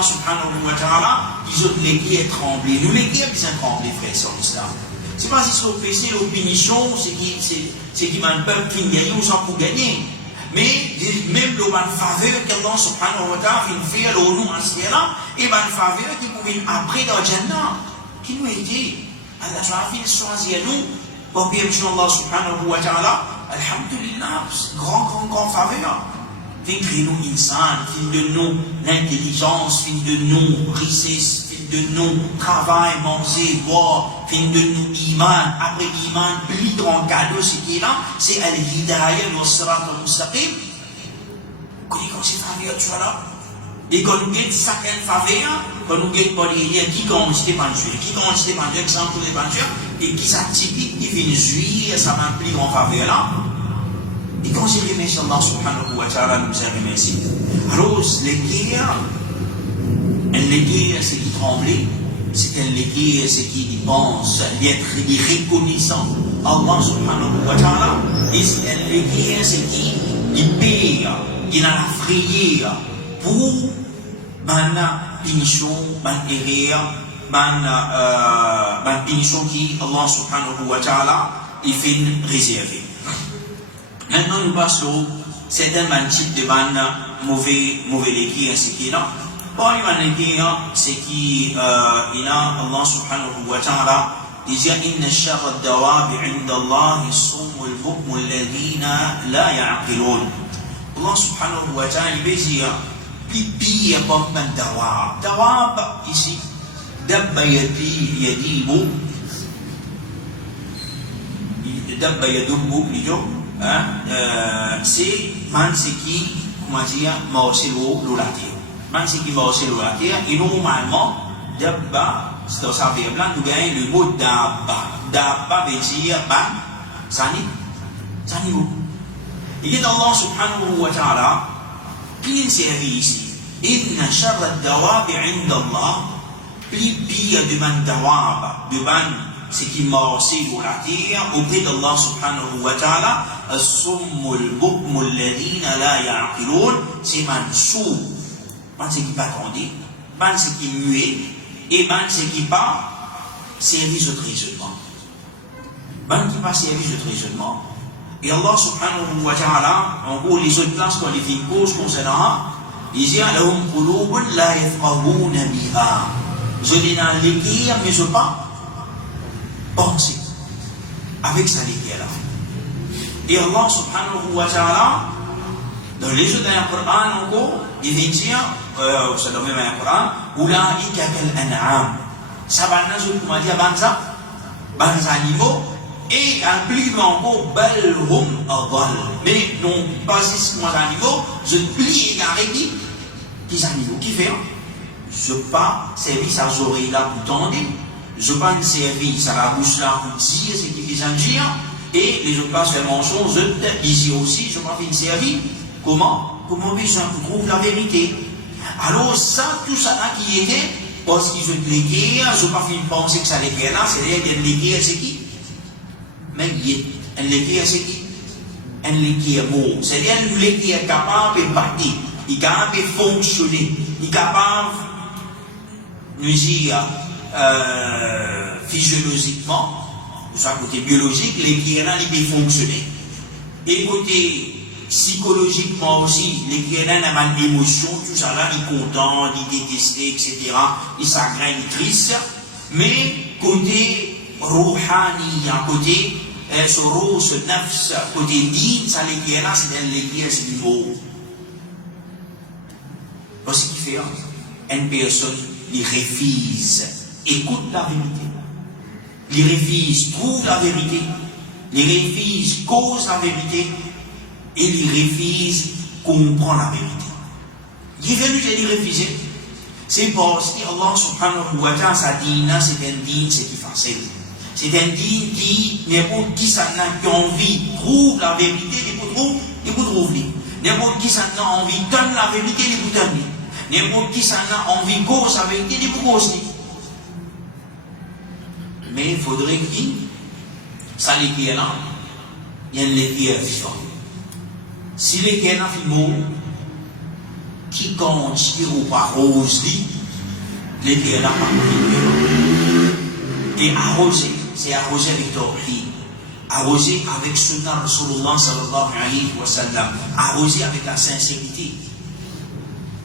subhanahu wa ta'ala, ils ont les qui est tremblé. Nous, les qui a bien tremblé, frère, sur l'islam. C'est pas si c'est oppressé, l'opinion, c'est qui m'a un peuple qui gagne ou sans pour gagner. Mais même le ban faveur qu'Allah subhanahu wa ta'ala fait au nom en cela, et ban faveur qui pouvait après dans le Jannah, qui nous a dit, Allah subhanahu choisit à nous, pour permettre Allah subhanahu wa ta'ala, alhamdulillah, grand faveur. Fait créer nous insan, fait de nous l'intelligence, fait de nous richesse, fait de nous travail, manger, boire, fait de nous iman, après iman, plus grand cadeau, c'est qui est là, c'est al-hidayah, le sirat al-mustaqim. Quand c'est faveur, tu vois là. Et quand nous gagnons certaines faveurs, quand nous gagnons pas les liens, qui commence des peintures, exemple des peintures, et qui s'activent, qui fait juillet, ça m'a plus grand faveur là. Et quand j'ai remercié Allah subhanahu wa ta'ala, nous a remercié. Alors, les guerres, c'est qui tremblait, c'est les guerres, c'est qui pense, d'être reconnaissant. Allah subhanahu wa ta'ala, et les guerres, c'est qui paye, qui n'a la frayère pour mana punition, erreur, punition qui Allah subhanahu wa ta'ala, il fait réserver. Maintenant, nous passons certains types de mauvais légués, ainsi qu'il y a. Bon, c'est qui, il a Allah subhanahu wa ta'ala, il dit, inna shara dawabi inda Allah, sumu al-bukmu alladhina la ya'qilun. Allah subhanahu wa ta'ala, il dit, pipi ya bomban dawab. Dawab, ici, dabba yadibu, dabba yadubu, c'est qui, comment dire, marcher l'eau, l'eau la terre. Même ce qui va sur la terre, et normalement, dabba, c'est dans sa verbe là, nous gagnons le mot dabba. Dabba veut dire, animaux. Il dit Allah subhanahu wa ta'ala, qui est servi ici? Inna sharra dawabi inda Allah, plus pire de man dawab, de man, ce qui marche sur la terre, auprès d'Allah subhanahu wa ta'ala, as-summul bukmul ladina la ya'qilun, c'est man sourd, man ce qui pas entendu, man ce qui muet, et man ce qui pas service de raisonnement. Man qui pas service de raisonnement. Et Allah subhanahu wa ta'ala, en gros, les autres places qu'on les fait cause concernant, il dit, lahum qulubun la yafqahuna biha. Je dis dans l'équerre, mais je ne pas penser avec ça l'équerre là. Et Allah subhanahu wa ta'ala, dans les autres dans le Coran encore, il vient dire, c'est dans le même Coran, Ulaika kal an'am. Ça va nous dire, comment dire, banza niveau, et en plus encore, balhum adal. Mais non, pas si moi à niveau, je plie égaré qui à niveau, qui fait, je pas service à oreilles là pour tendre, je pas un service à la bouche là pour dire ce qui fait dire, et les autres passes les mensonges, je ici aussi, je pas fait une service. Comment les gens trouvent la vérité? Alors ça, tout ça là qui était, parce qu'ils ont l'équerre, je pas fait penser que ça l'équerre là, c'est-à-dire qu'il y a l'équerre, c'est qui? Mais un l'équerre, c'est qui? Un l'équerre mot, c'est-à-dire un l'équerre capable de bâtir, il est capable de fonctionner, il est capable nous dire physiologiquement, soit côté biologique, l'équerre là, il peut fonctionner. Et côté psychologiquement aussi, l'équerre là, il a mal d'émotion, tout ça là, il est content, il est détesté, etc. Il s'agrège, il est triste. Mais côté rouhani, à côté ce roux, ce nafs, côté din, ça l'équerre là, c'est l'équerre, c'est niveau. Parce qu'il fait, une personne, il refuse, écoute la vérité. Il refuse, trouve la vérité. Il refuse, cause la vérité. Et il refuse, comprend la vérité. Il est venu de refuser. C'est parce que Allah subhanahu wa ta'ala, sa dîne, c'est un dîne, c'est qui facile. C'est un dîne qui, n'importe qui s'en a qui envie, trouve la vérité, il peut trouver. N'importe qui s'en a envie, donne la vérité, il peut donner. N'importe qui s'en a envie, cause la vérité, il peut causer. Mais il faudrait que ça l'équerre là, il y a une l'équerre vivant. Si l'équerre là fait mot, qui compte ou pas rose dit, l'équerre là pas et arroser, c'est arroser avec tawhid, arroser avec sunnah Rasulullah sallallahu alayhi wa sallam, arroser avec la sincérité.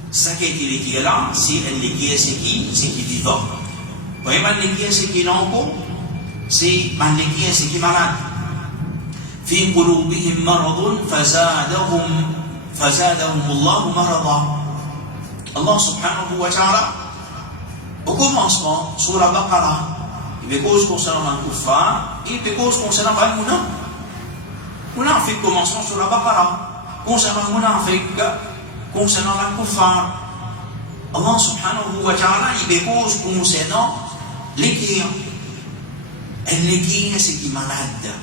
Ça qui a été l'équerre là, c'est l'équerre, c'est qui vivant. Vous voyez, l'équerre, c'est qui est encore, c'est l'équerre, c'est qui est malade. في قلوبهم مرض فزادهم الله مرضا. Allah subhanahu wa ta'ala, au commencement, sur la Baqarah, il y a des causes concernant le kuffar, et des causes concernant le munaf. Munafik commencement sur la Baqarah, concernant le munafik, concernant le kuffar. Allah subhanahu wa ta'ala, il y a des causes concernant l'équerre. Un l'équerre, c'est qui est malade.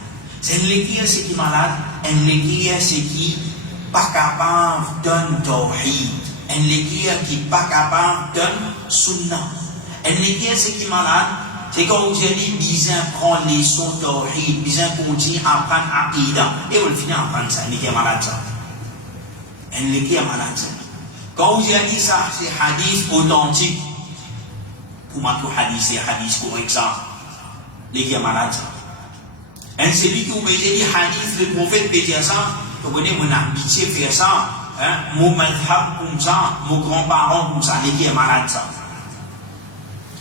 C'est un l'équerre, c'est qui est malade. Un l'équerre, c'est qui n'est pas capable d'un tawhid. Un l'équerre qui n'est pas capable d'un sunnah. Un l'équerre, c'est qui est malade. C'est quand vous allez bien prendre les sons tawhid, bien continuer à apprendre aqidah. Et vous finissez à apprendre ça. Un l'équerre malade, ça. Un l'équerre malade, ça. Quand vous allez ça, c'est hadith authentique. Pour moi, tout hadith, c'est hadith correct, ça. L'équerre malade, ça. Et celui qui vous dit hadith, le prophète peut dire ça, vous connaissez mon habitué faire ça, mon madhab comme ça, mon grand-parent comme ça, l'équerre malade, ça.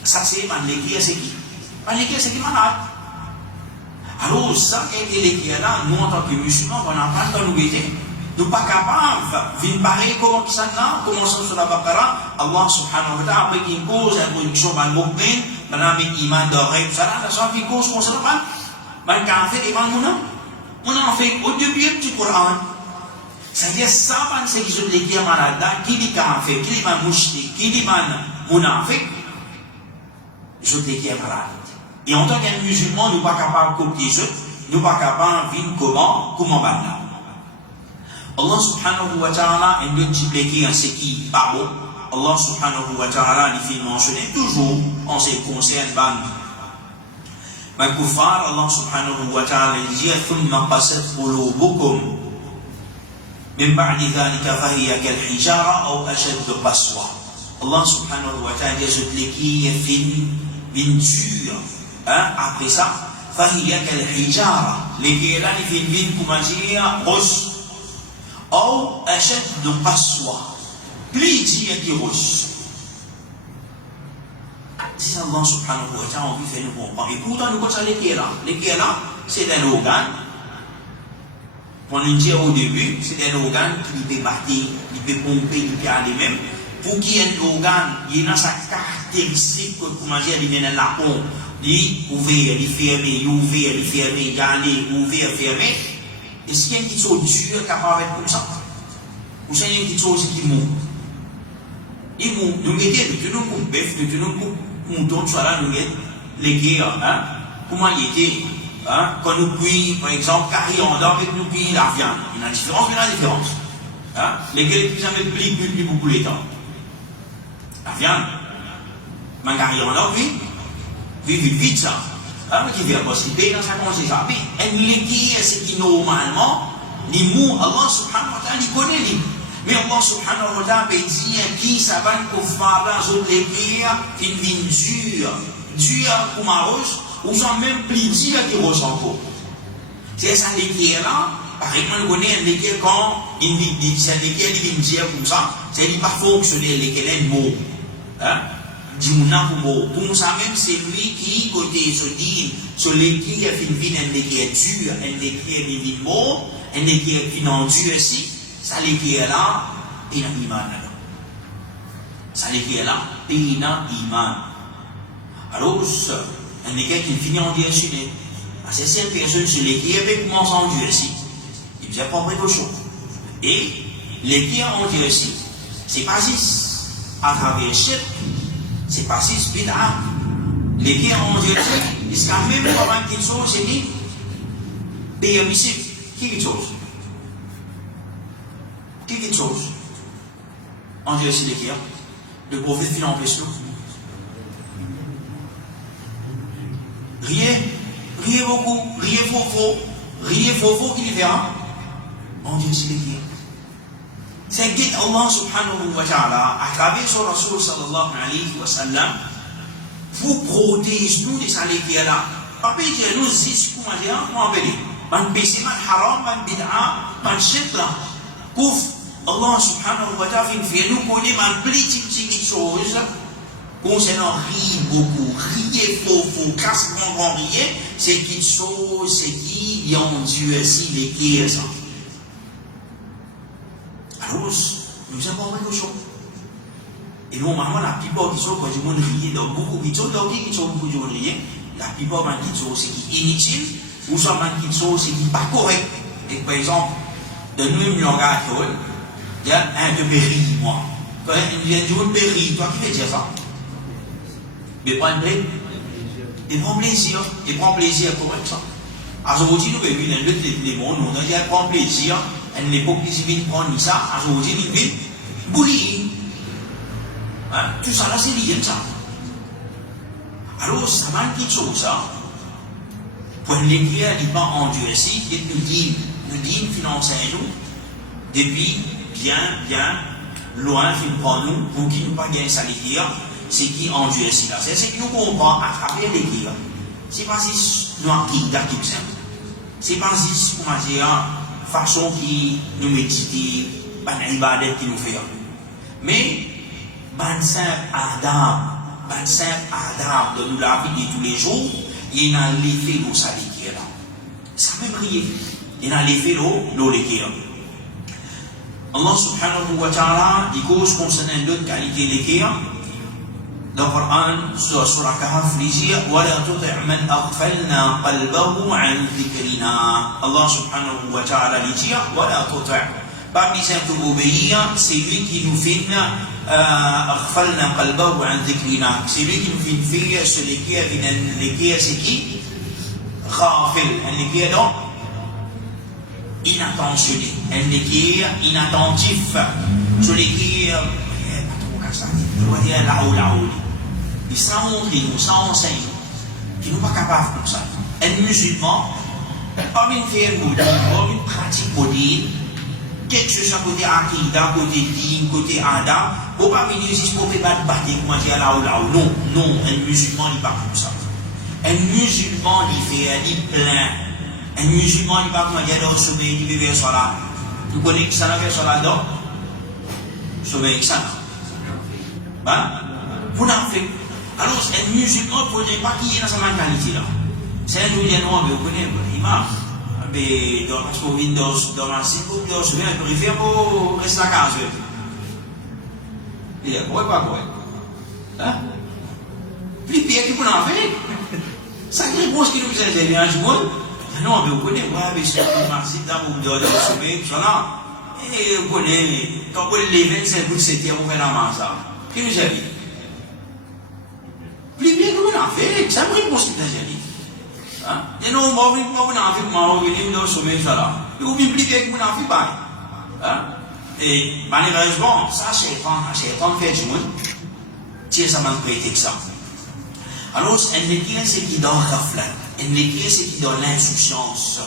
Ça, c'est l'équerre, c'est qui? L'équerre, c'est qui malade? Alors, ça, et l'équerre là, nous, en tant que musulmans, on apprend dans nos métiers. Nous ne sommes pas capables, vin pareil comme ça, commençons sur la Baqarah, Allah subhanahu wa ta'ala, après qu'il cause introduction dans le mu'min, maintenant avec iman d'oreille, ça là, ça fait cause concernant le kafir devant mon nom. On en fait au début du Coran. C'est-à-dire, ça, c'est qu'ils ont l'équipe malade, qui dit kafir, qui dit mouchtik, qui dit mounafik, ils ont l'équipe malade. Et en tant qu'un musulman, nous ne sommes pas capables de copier ça, nous ne sommes pas capables de vivre comment là. Allah subhanahu wa ta'ala, il nous dit que ce qui n'est pas bon. Allah subhanahu wa ta'ala, il fait mentionner toujours en ce qui concerne les kuffar. Allah subhanahu wa ta'ala, il dit ثم قست قلوبكم من بعد ذلك فهي كالحجارة أو أشد قسوة. Allah subhanahu wa ta'ala dit qu'il est fini, bien dur. Après ça, فهي كالحجارة. Les qui est là, il fait bien, comment dire, roche. Ou أشد قسوة. Plus dire qui roche. C'est Allah subhanahu wa ta'ala, on fait nous comprendre. Et pourtant, nous connaissons les qui est là. Les qui est là, c'est un organe. On le dit au début, c'est un organe qui peut battre, qui peut pomper, qui peut aller même. Pour qu'il y ait un organe, il y a sa caractéristique, comment dire, il y a la pompe. Il ouvert, il fermé, il ouvert, il fermé, il aller, ouvert, fermé. Est-ce qu'il y a une petite chose dure capable d'être comme ça? Ou c'est une petite chose qui mourut? Il mourut, nous mettons, nous tenons comme bœuf, nous tenons comme mouton, soit là, nous mettons les guerres, comment il était? Quand nous cueillons, par exemple, carré en dents, avec nous cueillons la viande. Il y a une différence, il y a une différence. Les gars, ils jamais plus beaucoup les temps. La viande, mais carré en dents, oui, vite ça. Mais qui vient parce qu'il paye dans sa conscience. Et les gars, c'est qui normalement, les mots, Allah subhanahu wa ta'ala, il connaît les. Mais Allah subhanahu wa ta'ala dit qui ça va nous faire dans autres les gars, une vie dure comme un roche. Ou sans même plaisir qui ressent. C'est ça l'équerre là. Par exemple, on connaît un équerre quand il dit, c'est un équerre qui vient dire comme ça, c'est il pas fonctionner l'équerre est mot. Dit mon nom pour mot. Pour ça même, c'est lui qui, côté se dit, sur l'équerre fin un équerre dur, un équerre qui mot, un équerre qui n'en dur aussi, ça l'équerre là, il y a un iman là. Ça l'équerre là, il y a un iman. Alors, un équerre qui finit en Dieu sur les. C'est cette personne sur l'équerre qui commence en Dieu aussi. Il faisait pas précaution. Et l'équerre en Dieu aussi, c'est pas juste à travers chef, c'est pas juste bid'a. L'équerre en Dieu aussi, jusqu'à même pendant qu'il chose, c'est dit permissible. Qui quelque chose? Qui quelque chose? En Dieu aussi l'équerre. Le prophète finit en question. Riez beaucoup, riez faux qui différent. On dit aussi l'équerre. C'est que Allah subhanahu wa ta'ala, à travers son Rasul sallallahu alayhi wa sallam, vous protège nous de ça l'équerre là. Pas que nous disons, comment dire, comment appeler, man péché, man haram, man bid'a, man shirk là. Pouf, Allah subhanahu wa ta'ala fait nous connaître man petite chose. Concernant riez beaucoup, riez faux, casse grand riez, c'est quelque chose, c'est qui y en Dieu si l'équerre ça. Alors, nous avons quelque chose. Et nous, maman, la plupart qui sont quand je m'en riez, donc beaucoup qui sont, donc qui sont beaucoup de riez, la plupart qui sont, c'est qui inutile, ou soit qui sont, c'est qui pas correct. Et par exemple, de nous, nous regardons, il y a un de péri, moi. Quand il y a un péri, toi qui veux dire ça? Mais prendre plaisir. Il prend plaisir pour ça. Alors aujourd'hui, nous vivons dans le monde, nous prend plaisir, elle n'est pas obligée de prendre ça, alors aujourd'hui, nous vivons bullying. Tout ça là, c'est lié ça. Alors, ça va une petite chose, ça. Pour l'écrire, il va en Dieu aussi, il nous dit, financer nous, depuis bien loin, il prend nous, pour qu'il ne pas gagner ça l'écrire. C'est qui en Dieu ici là. C'est ce que nous comprenons à travers l'écrire. C'est pas si nous acquis simple. C'est pas si, comment dire, façon qui nous méditer, pas une ibadet qui nous fait. Mais, ban simple Adam de nous la vie de tous les jours, il y a l'effet de ça l'écrire là. Ça même rien. Il y a l'effet de l'écrire. Allah subhanahu wa ta'ala, il cause concernant d'autres qualités l'écrire. Dans le Coran, sur la Kahf, il dit وَلَا تُطِعْ مَنْ أَغْفَلْنَا قَلْبَهُ عَنْ ذِكْرِنَا. Allah subhanahu wa ta'ala dit وَلَا تُطِعْ. Parmi ceux qui obéir, c'est lui qui nous fait أغفلنا قلبه عن ذكرنا. C'est lui qui nous fait faire ce qui est c'est qui غافل, un qui est donc inattentionné, un qui est inattentif, ce qui est on va dire là-haut. Ils sont montrés, nous sont enseignés, qui ne sont pas capables comme ça. Un musulman, pas une faire une pratique bouddhique, quelque chose à côté Akida, côté Din, côté Ada, pour pas venir juste pour faire battre, comment dire là-haut. Non, un musulman n'est pas comme ça. Un musulman, il fait, il plein. Un musulman, il pas comment dire, dans le sommeil, il veut vers là. Vous connaissez que ça n'a vers là dedans? Sommeil, ça n'a. Hein? Vous n'avez fait. Alors, un musulman, vous ne pouvez pas qui est dans sa mentalité là. C'est un musulman, vous connaissez, l'imam. Mais parce qu'on vient dans la cible, dans ce moment, il préfère pour rester à la case. Il est pas quoi. Hein? Plus pire que vous n'en faites. Ça qui est ce qui nous a dit un jour. Non, mais vous connaissez, mais c'est un marché dans le sommet, tout ça. Et vous connaissez, quand vous les 25 pour c'était, vous faites la main ça. Qui nous a dit? Plus pire que vous n'en faites. Ça me répond ce qu'il a dit. Et non, moi, je vais dans le sommet, ça là. Et vous m'impliquez que vous n'en faites pas. Et malheureusement, ça, c'est pas fait du monde. Tiens, ça m'a prêté que ça. Alors, un équilibre, c'est qui donne rafle. Un équilibre, c'est qui donne l'insouciance.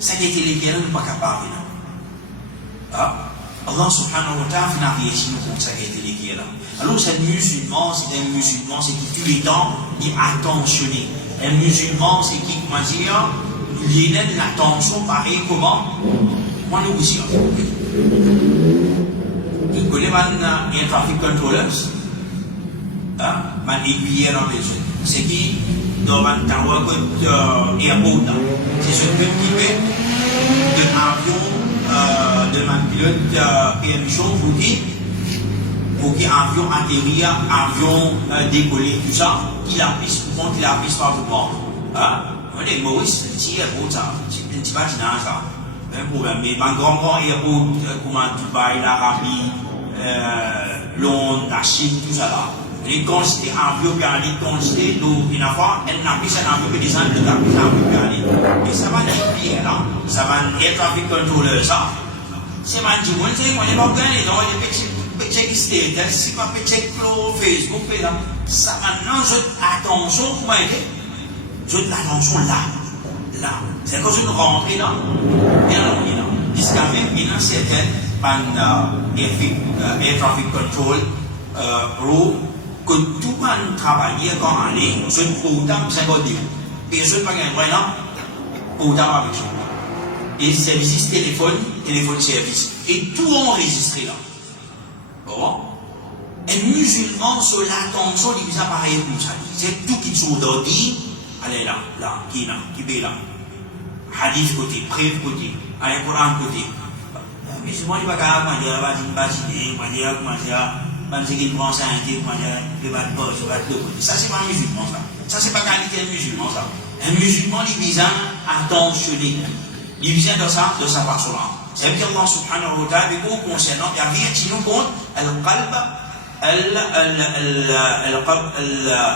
Ça qui est l'équilibre, n'est pas capable. Allah subhanahu wa ta'ala n'a rien dit nous comme ça qui est l'équilibre. Alors, c'est un musulman, c'est qui tous les temps, il est attentionné. Un musulman, c'est qui, comment dire, il a une attention pareille comment? Moi, nous aussi. Vous connaissez un traffic controllers? Man aiguillé dans les yeux. C'est qui, dans un airport, c'est ce qui fait d'un avion, d'un pilote permission pour qu'il avion atterrir, avion décoller, tout ça, qu'il a piste, pour qu'il a piste par tout le monde. On est Maurice, c'est un petit patinage, ça. Un problème. Mais ma grand-grand aéroport, comment Dubaï, l'Arabie, Londres, la Chine, tout ça là. Les quantités avions qui allaient quantité d'eau, il n'a pas, elle n'a plus un avion qui descend le cap, il n'a plus qui aller. Mais ça va être pire là, ça va être traffic controller, ça. C'est ma dit, moi, c'est moi, je vais pas gagner, donc je vais checker state, si pas checker Facebook, ça va, non, je attention, comment aider? Je l'attention là. C'est quand je rentre là, et là, on est là. Jusqu'à même, il y a certaines air traffic control, que tout le monde travaille quand on est, je ne peux pas me dire, et je ne peux pas gagner vraiment, autant avec ça. Et service téléphone service, et tout enregistré là. Bon. Un musulman sur l'attention, il a pareil comme ça. C'est tout qui sont d'ordi, allez là, qui est là. Hadith côté, preuve côté, allez, Coran côté. Le musulman, il ne va pas dire, c'est qu'il prend ça, il va de poche, il va de côté. Ça, c'est pas un musulman, ça. Ça, c'est pas qualité de musulman, ça. Un musulman, il vise à attentionner. Il vise dans sa façon-là. C'est vrai qu'Allah subhanahu wa ta'ala, concernant, il y a rien qui nous compte, al-qalb,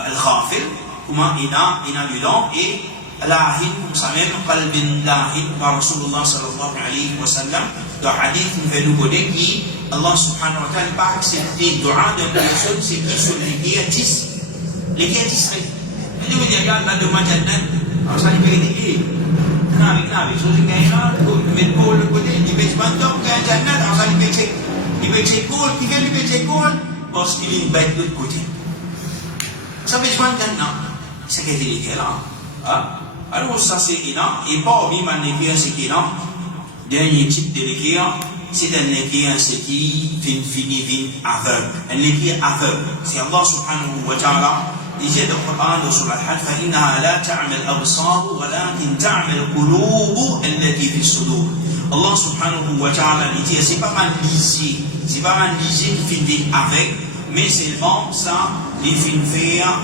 al-khafil, comment il a dedans, et l'ahin, comme ça même, qalbin l'ahin, par Rasulullah sallallahu alayhi wa sallam, dans le hadith, nous fait nous connaître qui, Allah subhanahu wa ta'ala n'a pas accepté le droit d'une personne, c'est qui sont les guéatis. Les guéatis, il veut dire, regarde, là, devant Jannat, alors ça, il veut dire, avec ce qui est là, mais pour le côté, il veut dire, donc, Jannat, alors ça, il veut dire, il veut dire, parce qu'il est une bête de l'autre côté. Ça veut dire, c'est qu'il était là. Alors, ça, c'est énorme, et pas au même c'est énorme. Dernier type de l'équerre, c'est un équerre qui finit aveugle. Un équerre aveugle. C'est Allah subhanahu wa ta'ala. Il dit dans le Coran, dans le Al-Hajj, فَإِنَّهَا لَا تَعْمَى الْأَبْصَارُ وَلَكِنْ تَعْمَى الْقُلُوبُ الَّتِي فِي الصُّدُورِ. Allah subhanahu wa ta'ala, il dit, c'est pas mal lisé. C'est pas mal lisé qui finit avec, mais seulement ça, il finit faire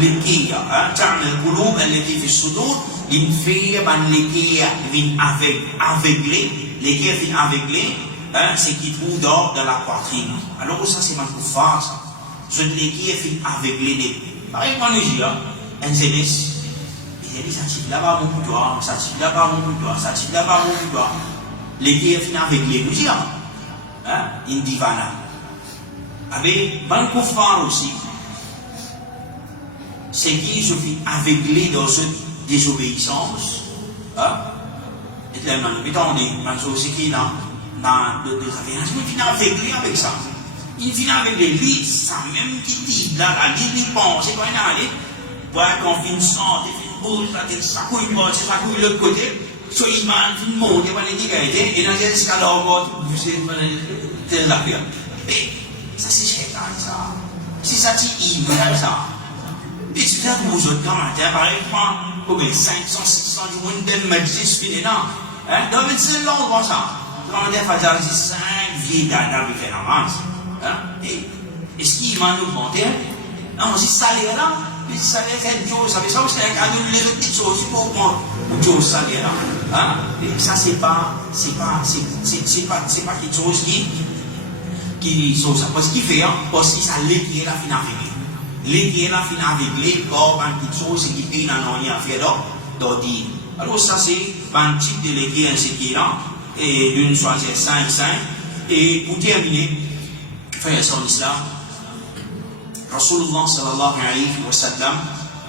l'équerre. تَعْمَى الْقُلُوبُ الَّتِي فِي الصُّدُورِ. Il fait ban l'équerre, il aveuglé. les qui est aveuglé, hein, c'est qui trouve dans la poitrine. Alors ça c'est ma faire ça. Ce qui est aveuglé, par exemple, nous disons, un zélis, il dit ça tire là-bas mon couteau, ça tire là-bas mon couteau, ça tire là-bas mon couteau. Les qui est aveuglé, nous disons, hein, il dit voilà. Avec beaucoup de faire aussi, c'est qui se fait aveugler dans cette désobéissance. Hein? Et là, attendez, c'est qui dans le désavouement, il finit aveuglé avec ça. Il finit aveuglé, lui, ça même qui dit, là, il pense, c'est quand il a allé, voir qu'on finit santé, bouge, la tête, ça couille, ça couille de l'autre côté, soit il m'a dit, mon Dieu, il dit, et dans ce cas-là, vous savez, c'est l'affaire. Ça c'est chétan ça. Si ça t'y comme ça. Et si tu as tous autres commentaires, par exemple, comme 500, 600 du monde d'un magis fini là. Dans le médecin l'ordre ça. Commentaire faisant 5 vieilles dames qui fait l'avance. Et ce qui m'a augmenté, non, si salaire là, puis salaire quelque chose, ça veut dire que c'est un cadeau les petites choses, c'est pas au moins. Ou chose salaire là. Et ça c'est pas quelque chose qui sont ça. Parce qu'il fait, parce que ça l'équipe la fin aveuglée. L'équipe la fin aveuglée, or, une petite chose qui paye dans rien à faire là, dire. Alors, ça, c'est un type de l'équipe ainsi qui est là, et d'une choisir 5. Et pour terminer, frères et sœurs d'Islam, Rasulullah sallallahu alayhi wa sallam,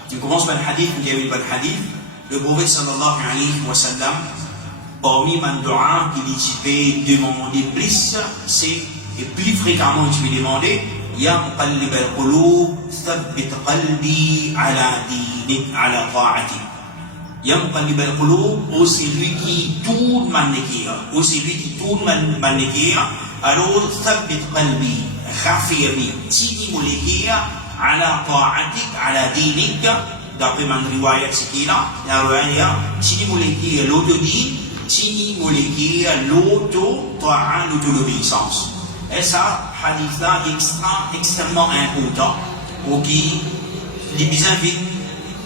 tu commences par le hadith, vous avez par le hadith, le prophète sallallahu alayhi wa sallam, parmi les doigts qu'il peut demander plus, c'est et plus fréquemment tu peux demander Ya muqallib al-qulub thabbit qalbi ala dinik ala ta'atik. Ya muqallib al-qulub, ou c'est lui qui tourne ma nékia, ou c'est lui qui tourne ma nékia, alors thabbit qalbi, raffermi, tini mo nékia ala ta'atik ala dinik, d'après ma riwayat c'est qui là, la riwayat, tini mo nékia l'autodine, tini mo nékia l'auto-ta'a, l'auto-l'obéissance. Et ça, hadith là, extrêmement important, pour qui les bisins viennent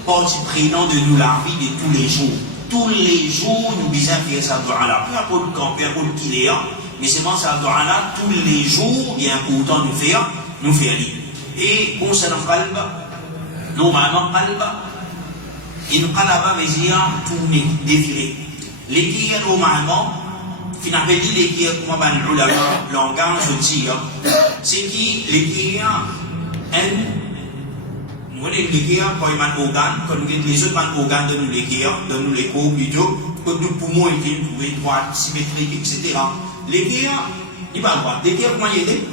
partie prenante de nous la vie de tous les jours. Tous les jours, nous bisins faire ça doigt là. Peu importe le camp, peu importe qui est, mais c'est moi ça doigt là, tous les jours, il est important de faire lire. Et concernant le qalb, normalement, qalb, il qalaba veut dire tourner, défiler. Les qui normalement, finalement, les qui comme on a le langage aussi, c'est qui les qui nous les qui quand ils ont organes, quand les autres organes de nous les qui, de nous les corps plutôt, que nous poumons et qui nous pouvons droit, symétrique, etc. Les qui, ils vont voir. Les qui comment il est?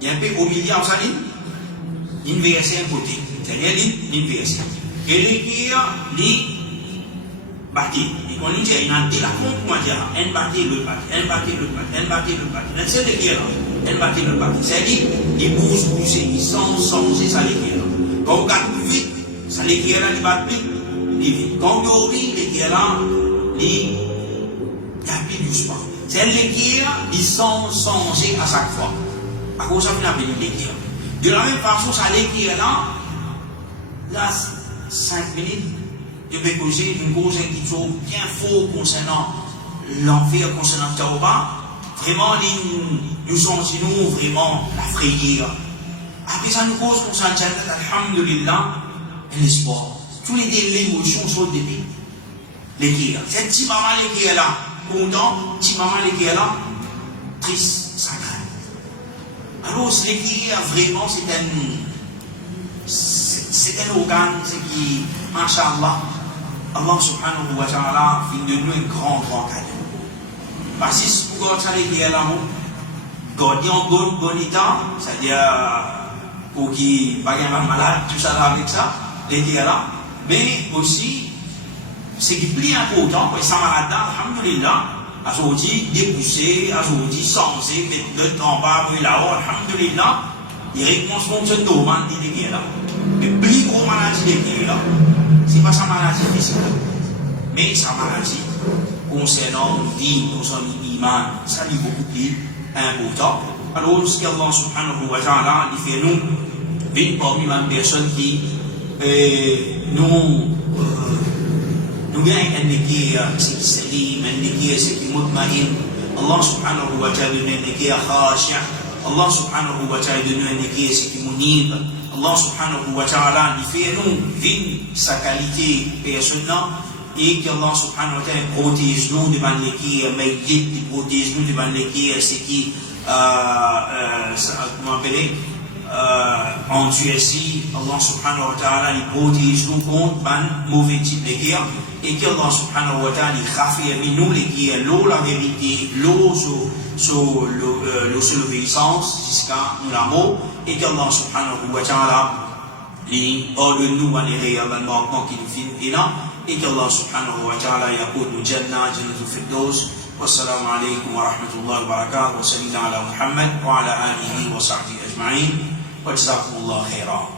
Il y a un peu au milieu en saline, inversé un côté, c'est-à-dire l'inversé. Et les qui, les bâtis. Et quand on dit, il y a un téléphone, comment dire, un bâti, l'autre bâti, un bâti, l'autre bâti, un bâti, l'autre bâti. C'est les qui là, un bâti, l'autre bâti. C'est-à-dire, ils bougent, ils sont c'est ça les qui là. Quand on regarde plus vite, ça les qui là, ils battent plus vite. Quand on oublie, les qui là, ils appuient doucement. C'est les qui là, ils sont changés à chaque fois. À cause de ça, on appelle les qui là. De la même façon, ça les qui là, 5 minutes, je vais causer une cause qui sont bien faux concernant l'enfer, concernant Tauba. Vraiment, nous sommes sinon vraiment la frayeur. Après ça, nous cause concernant Jannat, alhamdulillah, et l'espoir. Tous les émotions sont débits. Les qui là. C'est petit maman les qui est là, content, petit maman les qui est là, triste, sacré. Alors, les qui est vraiment, c'est un organe, c'est qui, masha'Allah, Allah subhanahu wa ta'ala fait de nous un grand cadeau. Parce que pour ça, les qui est là, garder en bon état, c'est-à-dire, pour qui pas malade, tout ça là avec ça, les qui est là, mais aussi, c'est qui est plus important, pour ça malade là, alhamdulillah, à ce dit dépoussé, à ce dit sensé, mettre le temps pas, puis là-haut, alhamdulillah, les réponses fonctionnent normal, les qui est là. Le plus gros maladie des qui est là, c'est pas sa maladie physique, mais sa maladie concernant vie, concernant l'iman, ça est beaucoup plus important. Alors, ce qu'Allah subhanahu wa ta'ala, il fait nous, une parmi les personnes qui nous نجاي أنك سليم أنك مطمئن الله سبحانه وتعالى أنك خاشع الله سبحانه وتعالى أنك منيب Allah subhanahu wa ta'ala il fait nous vivre sa qualité personnelle et que Allah subhanahu wa ta'ala protège nous devant les qui est maïdite, il protège nous devant les qui est ce qui comment appeler en Tunisie Allah subhanahu wa ta'ala il protège nous contre un mauvais type de guerre et que Allah subhanahu wa ta'ala il raffermit nous les qui est l'eau la vérité l'eau sur l'obéissance jusqu'à nous l'amour et qu'Allah subhanahu wa ta'ala ordonne nous à l'événement qui nous finit là et qu'Allah subhanahu wa ta'ala يقول جنة الفردوس والسلام عليكم ورحمة الله وبركاته وصلى على محمد وعلى آله وصحبه أجمعين وجزاكم الله خيرا